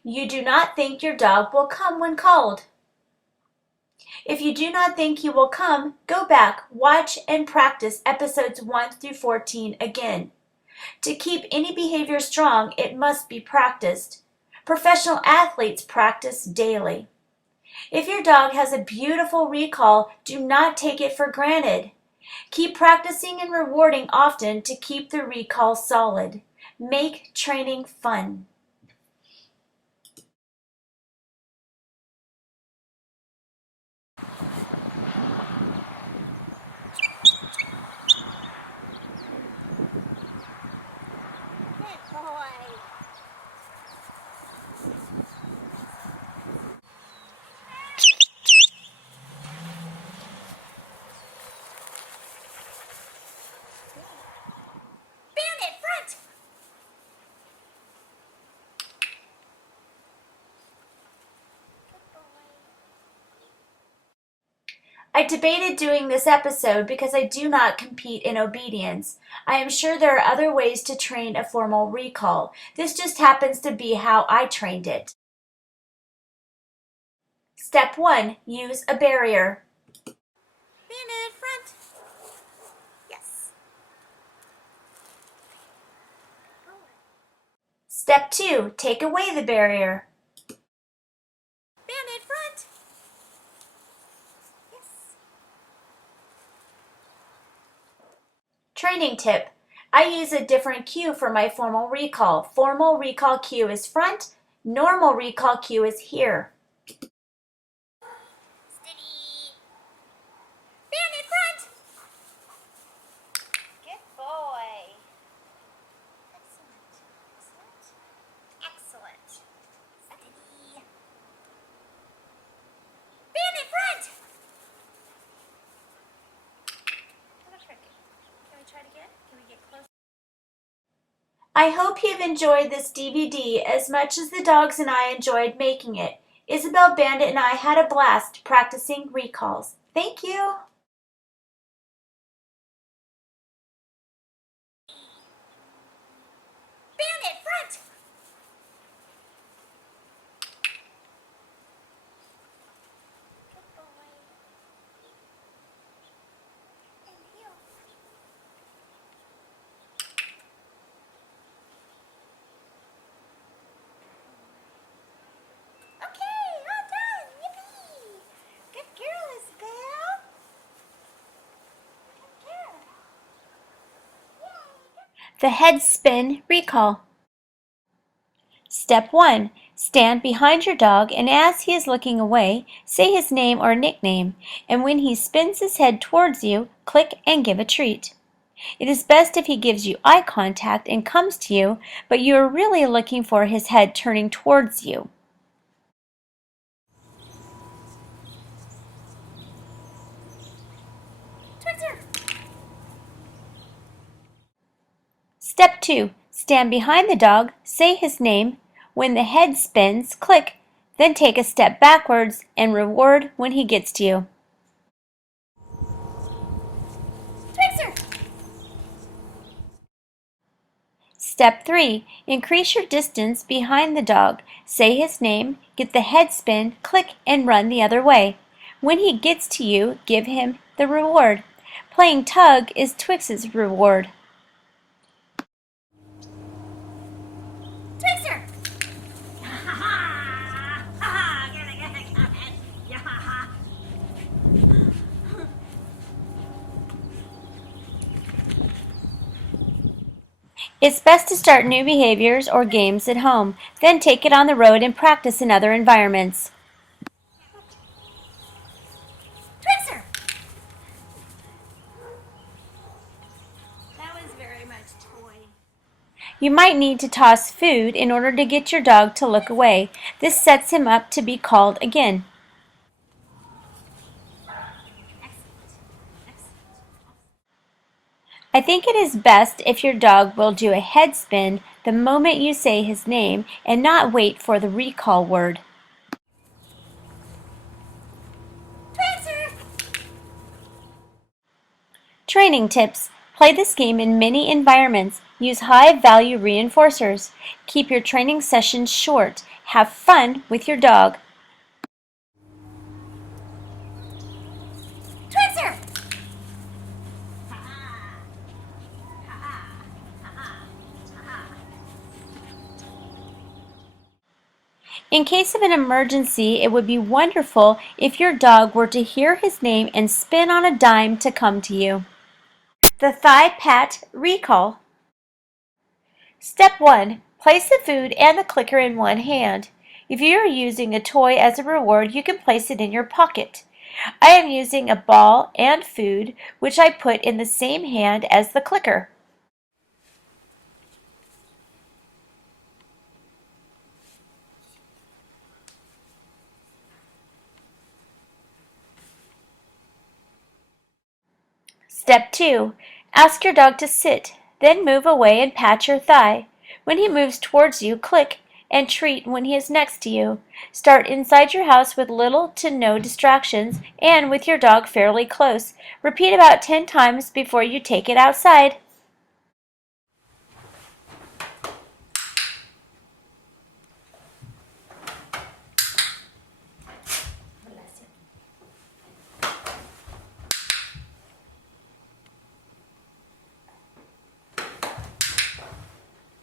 you do not think your dog will come when called. If you do not think he will come, go back, watch, and practice episodes 1 through 14 again. To keep any behavior strong, it must be practiced. Professional athletes practice daily. If your dog has a beautiful recall, do not take it for granted. Keep practicing and rewarding often to keep the recall solid. Make training fun. Good boy. Bandit, front. Good boy. I debated doing this episode because I do not compete in obedience. I am sure there are other ways to train a formal recall. This just happens to be how I trained it. Step 1. Use a barrier. Bandit, front. Yes. Step 2. Take away the barrier. Bandit, front. Yes. Training tip. I use a different cue for my formal recall. Formal recall cue is front. Normal recall cue is here. Steady. Bandit, front. Good boy. Excellent. Excellent. Excellent. Steady. Bandit, front. Can we try it again? Can we get close? I hope you've enjoyed this DVD as much as the dogs and I enjoyed making it. Isabelle, Bandit, and I had a blast practicing recalls. Thank you! Bandit, front. Good boy. And heel. Okay, all done. Yippee! Good girl, Isabelle. Good girl. Yay. The head spin recall. Step 1. Stand behind your dog and as he is looking away, say his name or nickname, and when he spins his head towards you, click and give a treat. It is best if he gives you eye contact and comes to you, but you are really looking for his head turning towards you. Twixer. Step 2. Stand behind the dog, say his name. When the head spins, click, then take a step backwards and reward when he gets to you. Twixer! Step 3. Increase your distance behind the dog. Say his name, get the head spin, click, and run the other way. When he gets to you, give him the reward. Playing tug is Twix's reward. Twixer! It's best to start new behaviors or games at home, then take it on the road and practice in other environments. Twixer! That was very much toy. You might need to toss food in order to get your dog to look away. This sets him up to be called again. I think it is best if your dog will do a head spin the moment you say his name and not wait for the recall word. Twixer! Training tips. Play this game in many environments. Use high-value reinforcers. Keep your training sessions short. Have fun with your dog. Twixer! In case of an emergency, it would be wonderful if your dog were to hear his name and spin on a dime to come to you. The Thigh Pat Recall. Step 1. Place the food and the clicker in one hand. If you are using a toy as a reward, you can place it in your pocket. I am using a ball and food, which I put in the same hand as the clicker. Step 2. Ask your dog to sit, then move away and pat your thigh. When he moves towards you, click and treat when he is next to you. Start inside your house with little to no distractions and with your dog fairly close. Repeat about 10 times before you take it outside.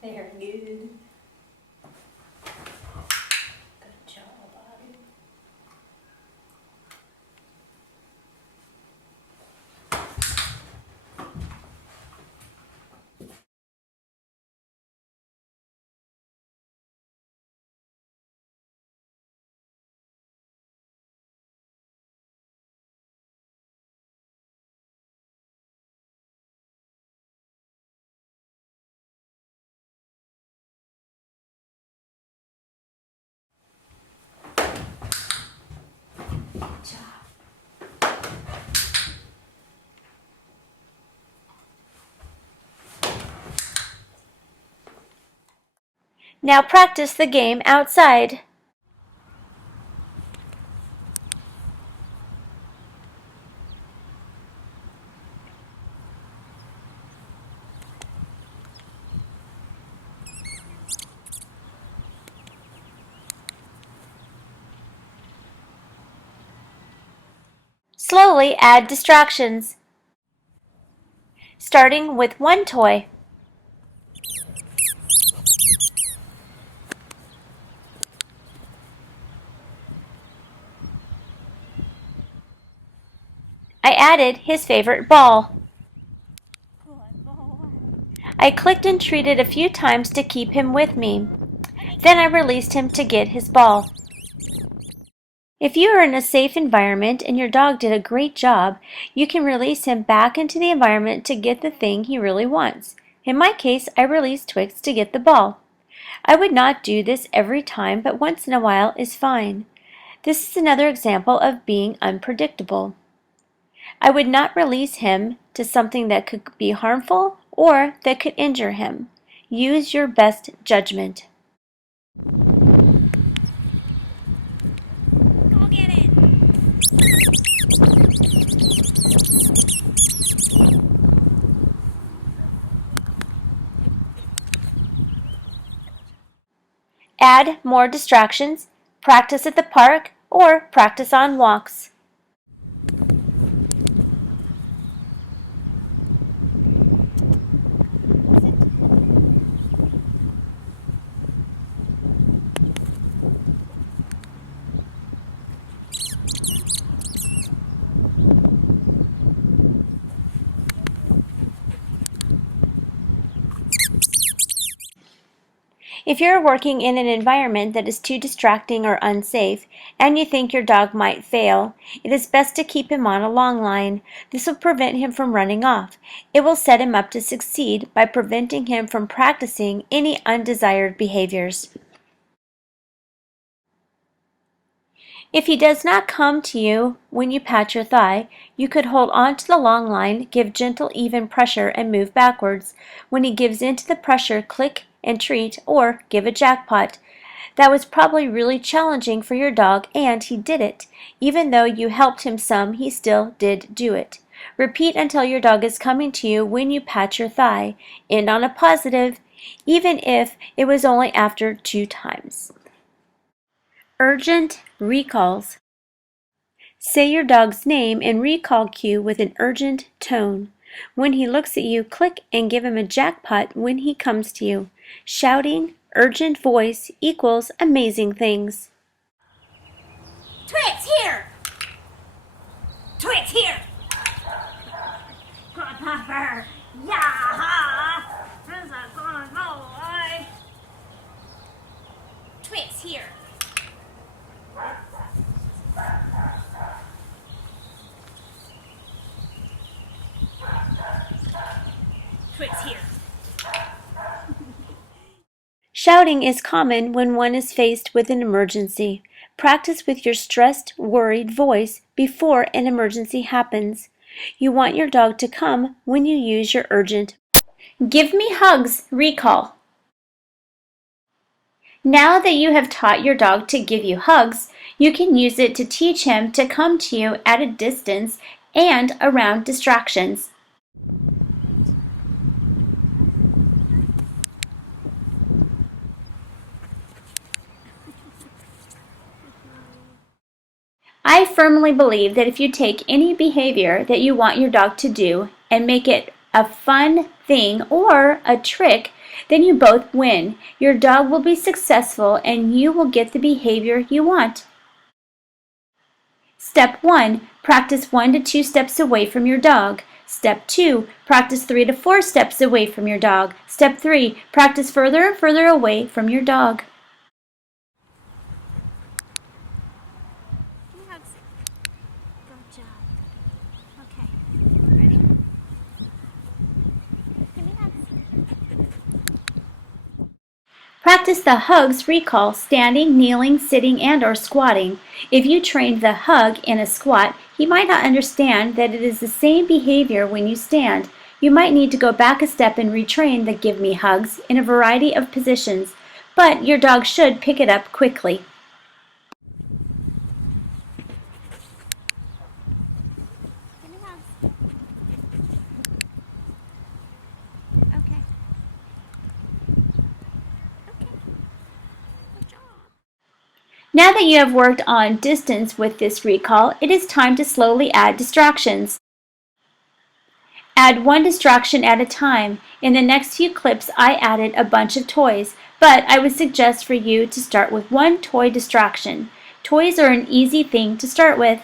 Very good. Good job, Bobby. Now practice the game outside. Slowly add distractions, starting with one toy. I added his favorite ball. I clicked and treated a few times to keep him with me. Then I released him to get his ball. If you are in a safe environment and your dog did a great job, you can release him back into the environment to get the thing he really wants. In my case, I released Twix to get the ball. I would not do this every time, but once in a while is fine. This is another example of being unpredictable. I would not release him to something that could be harmful or that could injure him. Use your best judgment. Go get it. Add more distractions, practice at the park, or practice on walks. If you're working in an environment that is too distracting or unsafe, and you think your dog might fail, it is best to keep him on a long line. This will prevent him from running off. It will set him up to succeed by preventing him from practicing any undesired behaviors. If he does not come to you when you pat your thigh, you could hold on to the long line, give gentle, even pressure, and move backwards. When he gives in to the pressure, click and treat, or give a jackpot. That was probably really challenging for your dog, and he did it. Even though you helped him some, he still did do it. Repeat until your dog is coming to you when you pat your thigh. End on a positive, even if it was only after 2 times. Urgent recalls. Say your dog's name and recall cue with an urgent tone. When he looks at you, click and give him a jackpot when he comes to you. Shouting, urgent voice equals amazing things. Twix, here! Twix, here! Good puffer! Yeah! This is gonna go away! Twix, here! Twix, here! Shouting is common when one is faced with an emergency. Practice with your stressed, worried voice before an emergency happens. You want your dog to come when you use your urgent "Give me hugs" recall. Now that you have taught your dog to give you hugs, you can use it to teach him to come to you at a distance and around distractions. I firmly believe that if you take any behavior that you want your dog to do and make it a fun thing or a trick, then you both win. Your dog will be successful and you will get the behavior you want. Step 1. Practice 1 to 2 steps away from your dog. Step 2. Practice 3 to 4 steps away from your dog. Step 3. Practice further and further away from your dog. Good job. Okay. Ready? Give me hugs. Practice the hugs recall standing, kneeling, sitting, and or squatting. If you trained the hug in a squat, he might not understand that it is the same behavior when you stand. You might need to go back a step and retrain the give me hugs in a variety of positions, but your dog should pick it up quickly. Give me hugs. Okay. Okay. Good job. Now that you have worked on distance with this recall, it is time to slowly add distractions. Add 1 distraction at a time. In the next few clips, I added a bunch of toys, but I would suggest for you to start with 1 toy distraction. Toys are an easy thing to start with.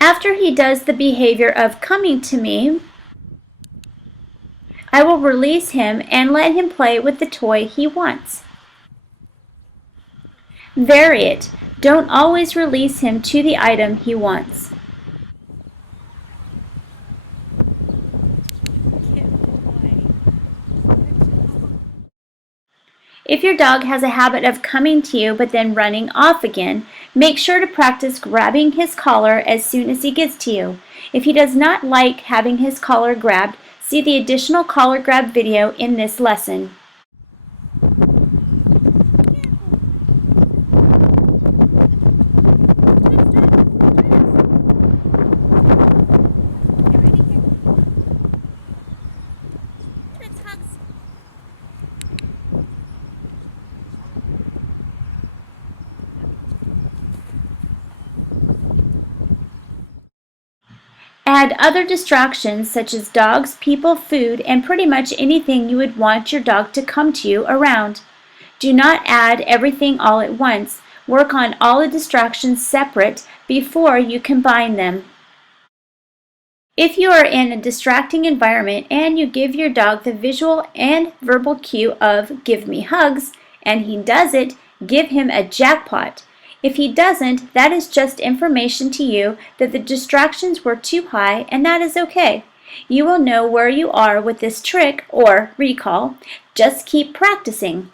After he does the behavior of coming to me, I will release him and let him play with the toy he wants. Vary it. Don't always release him to the item he wants. If your dog has a habit of coming to you but then running off again, make sure to practice grabbing his collar as soon as he gets to you. If he does not like having his collar grabbed, See the additional collar grab video in this lesson. Add other distractions such as dogs, people, food, and pretty much anything you would want your dog to come to you around. Do not add everything all at once. Work on all the distractions separate before you combine them. If you are in a distracting environment and you give your dog the visual and verbal cue of "give me hugs" and he does it, give him a jackpot. If he doesn't, that is just information to you that the distractions were too high, and that is okay. You will know where you are with this trick or recall. Just keep practicing.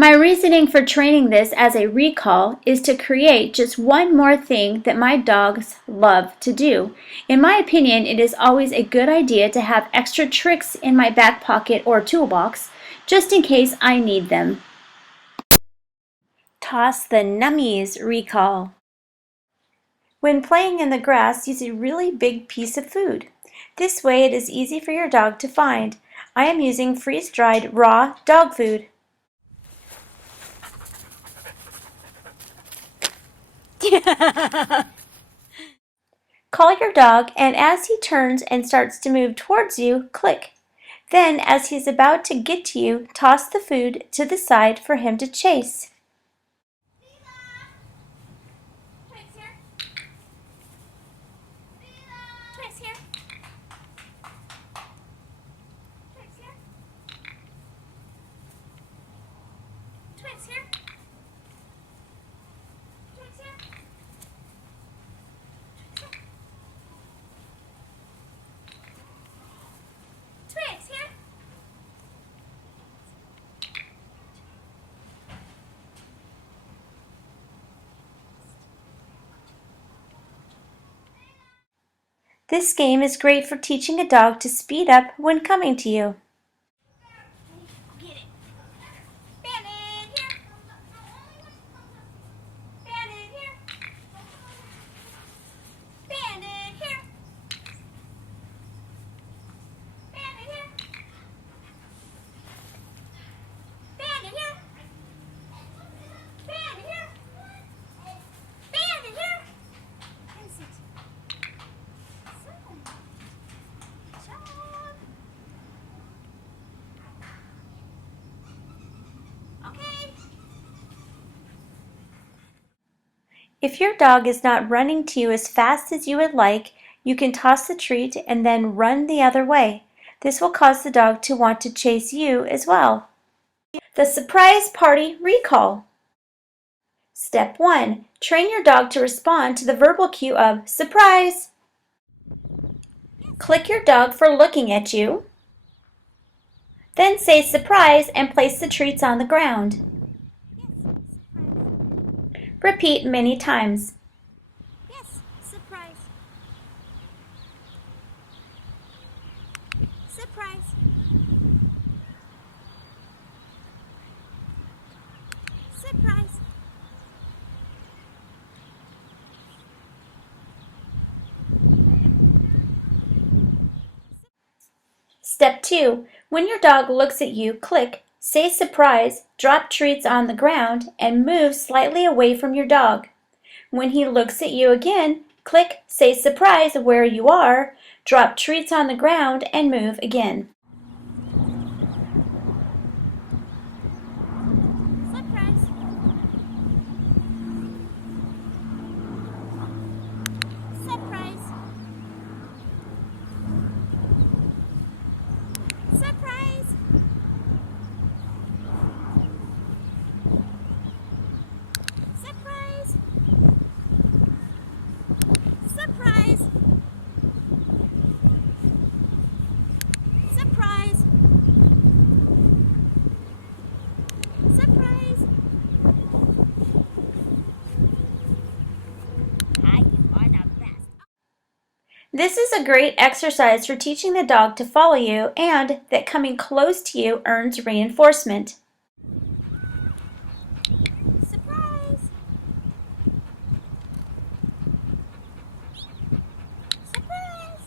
My reasoning for training this as a recall is to create just one more thing that my dogs love to do. In my opinion, it is always a good idea to have extra tricks in my back pocket or toolbox, just in case I need them. Toss the Nummies recall. When playing in the grass, use a really big piece of food. This way it is easy for your dog to find. I am using freeze-dried raw dog food. Call your dog, and as he turns and starts to move towards you, click. Then, as he's about to get to you, toss the food to the side for him to chase. Twix here. Twix here. Twix here. Twix here. Twix here. Twix here. This game is great for teaching a dog to speed up when coming to you. Get it. Bandit here. Bandit here. Bandit here. Bandit here. Bandit here. Bandit here. Bandit here. And sit. So, good job. Okay. If your dog is not running to you as fast as you would like, you can toss the treat and then run the other way. This will cause the dog to want to chase you as well. The Surprise Party Recall. Step 1. Train your dog to respond to the verbal cue of surprise. Click your dog for looking at you. Then say surprise and place the treats on the ground. Repeat many times. Yes, surprise. Surprise. Surprise. Step 2. When your dog looks at you, click, say surprise, drop treats on the ground, and move slightly away from your dog. When he looks at you again, click, say surprise where you are, drop treats on the ground, and move again. Surprise. Surprise. Surprise. Surprise. Surprise. Surprise. This is a great exercise for teaching the dog to follow you and that coming close to you earns reinforcement. Surprise! Surprise!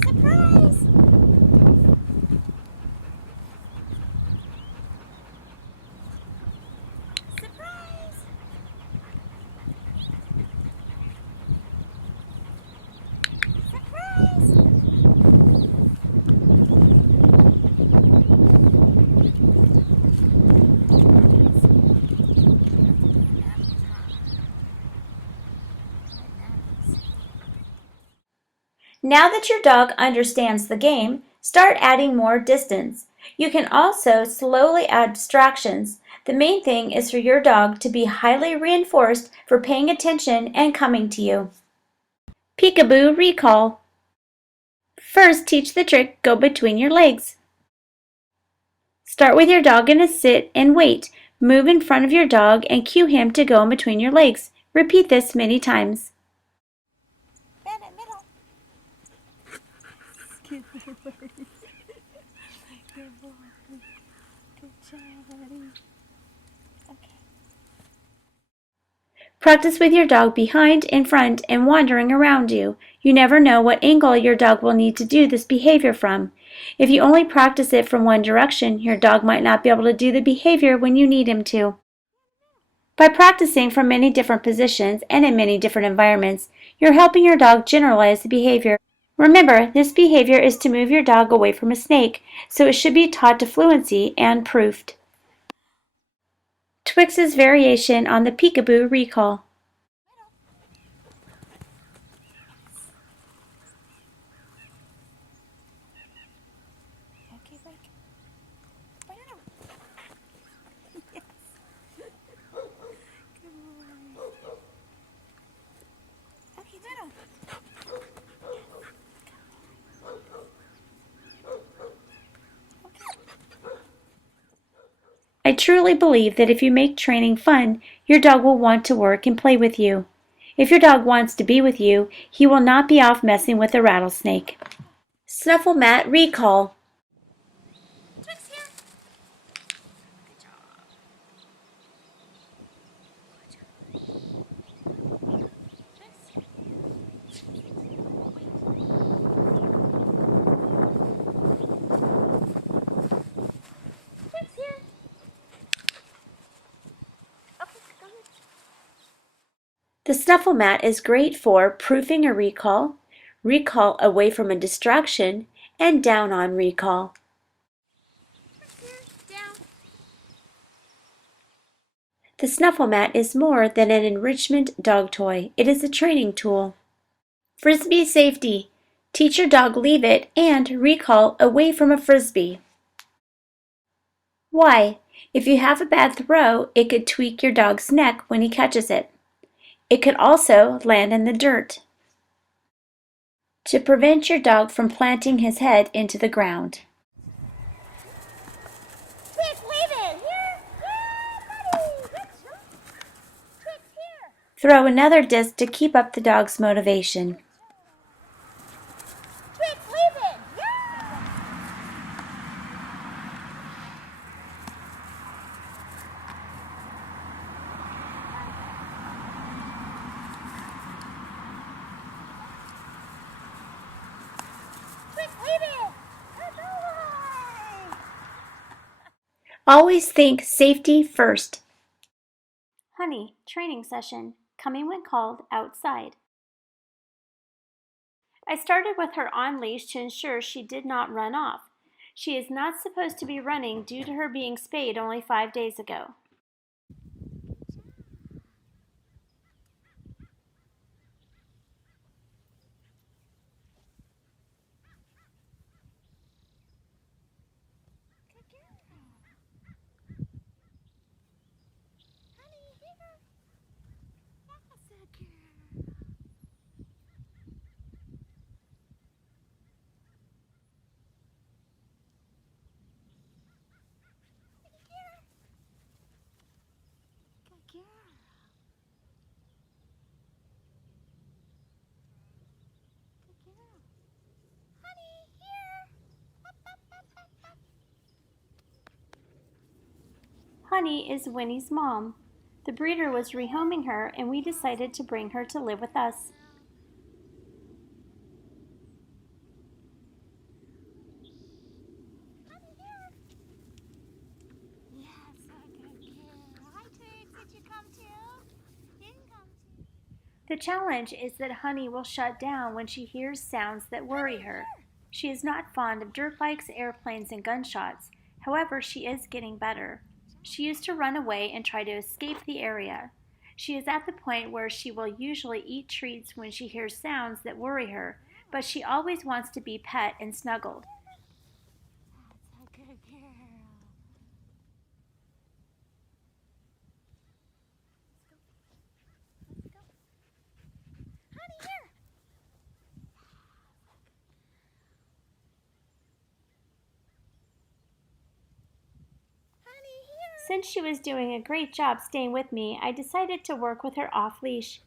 Surprise! Surprise! Surprise! Surprise! Now that your dog understands the game, start adding more distance. You can also slowly add distractions. The main thing is for your dog to be highly reinforced for paying attention and coming to you. Peekaboo Recall. First, teach the trick go between your legs. Start with your dog in a sit and wait. Move in front of your dog and cue him to go in between your legs. Repeat this many times. Bandit, middle. Good boy. Good boy. Good job, buddy. Okay. Practice with your dog behind, in front, and wandering around you. You never know what angle your dog will need to do this behavior from. If you only practice it from one direction, your dog might not be able to do the behavior when you need him to. By practicing from many different positions and in many different environments, you're helping your dog generalize the behavior. Remember, this behavior is to move your dog away from a snake, so it should be taught to fluency and proofed. Twix's variation on the Peekaboo Recall. Okay, break. Break it out. Yes. Good boy. Okay, middle. I truly believe that if you make training fun, your dog will want to work and play with you. If your dog wants to be with you, he will not be off messing with a rattlesnake. Snuffle Mat Recall. Twix here. Good job. Twix. Twix here. Okay, go ahead. The Snuffle Mat is great for proofing a recall, recall away from a distraction, and down on recall. Twix here. Down. The Snuffle Mat is more than an enrichment dog toy. It is a training tool. Frisbee safety. Teach your dog leave it and recall away from a frisbee. Why? If you have a bad throw, it could tweak your dog's neck when he catches it. It could also land in the dirt. To prevent your dog from planting his head into the ground. Twix, leave it. Here. Yeah, buddy. Good job. Twix here. Throw another disc to keep up the dog's motivation. Twix, leave it. Yeah. Twix, leave it. Good boy. Always think safety first. Honey, training session, coming when called outside. I started with her on leash to ensure she did not run off. She is not supposed to be running due to her being spayed only 5 days ago. Good girl. Honey, here. That's a girl. Honey is Wynnie's mom. The breeder was rehoming her, and we decided to bring her to live with us. Honey, here. Yes, good girl. Hi, Twix. Did you come too? Didn't come too. The challenge is that Honey will shut down when she hears sounds that worry her. She is not fond of dirt bikes, airplanes, and gunshots. However, she is getting better. She used to run away and try to escape the area. She is at the point where she will usually eat treats when she hears sounds that worry her, but she always wants to be pet and snuggled. That's a good girl. Let's go. Honey, here. Honey, here. Since she was doing a great job staying with me, I decided to work with her off-leash.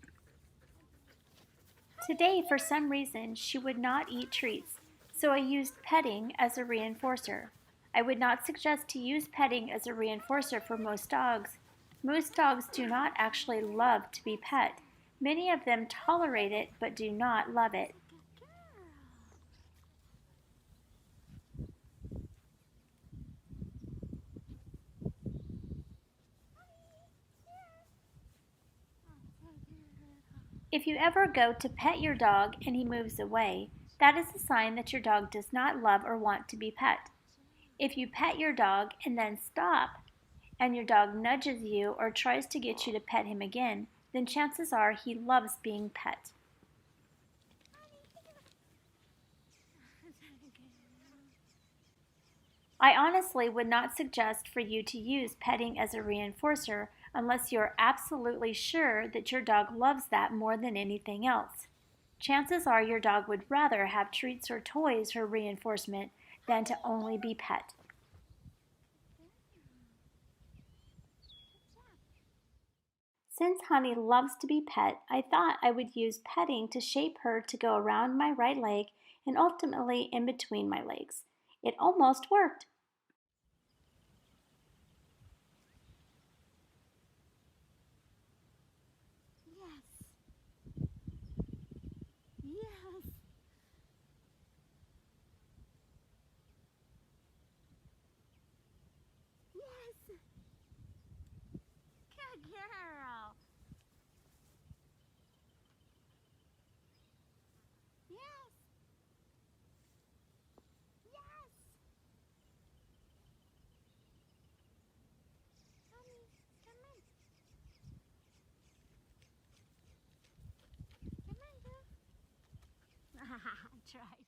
Today, for some reason, she would not eat treats, so I used petting as a reinforcer. I would not suggest to use petting as a reinforcer for most dogs. Most dogs do not actually love to be pet. Many of them tolerate it but do not love it. Good girl. If you ever go to pet your dog and he moves away, that is a sign that your dog does not love or want to be pet. If you pet your dog and then stop, and your dog nudges you or tries to get you to pet him again, then chances are he loves being pet. I honestly would not suggest for you to use petting as a reinforcer unless you are absolutely sure that your dog loves that more than anything else. Chances are your dog would rather have treats or toys for reinforcement than to only be pet. Since Honey loves to be pet, I thought I would use petting to shape her to go around my right leg and ultimately in between my legs. It almost worked. Yes. Yes. Yes. Good girl. Yes. Yes. Honey, come in. Come on, boo. Try.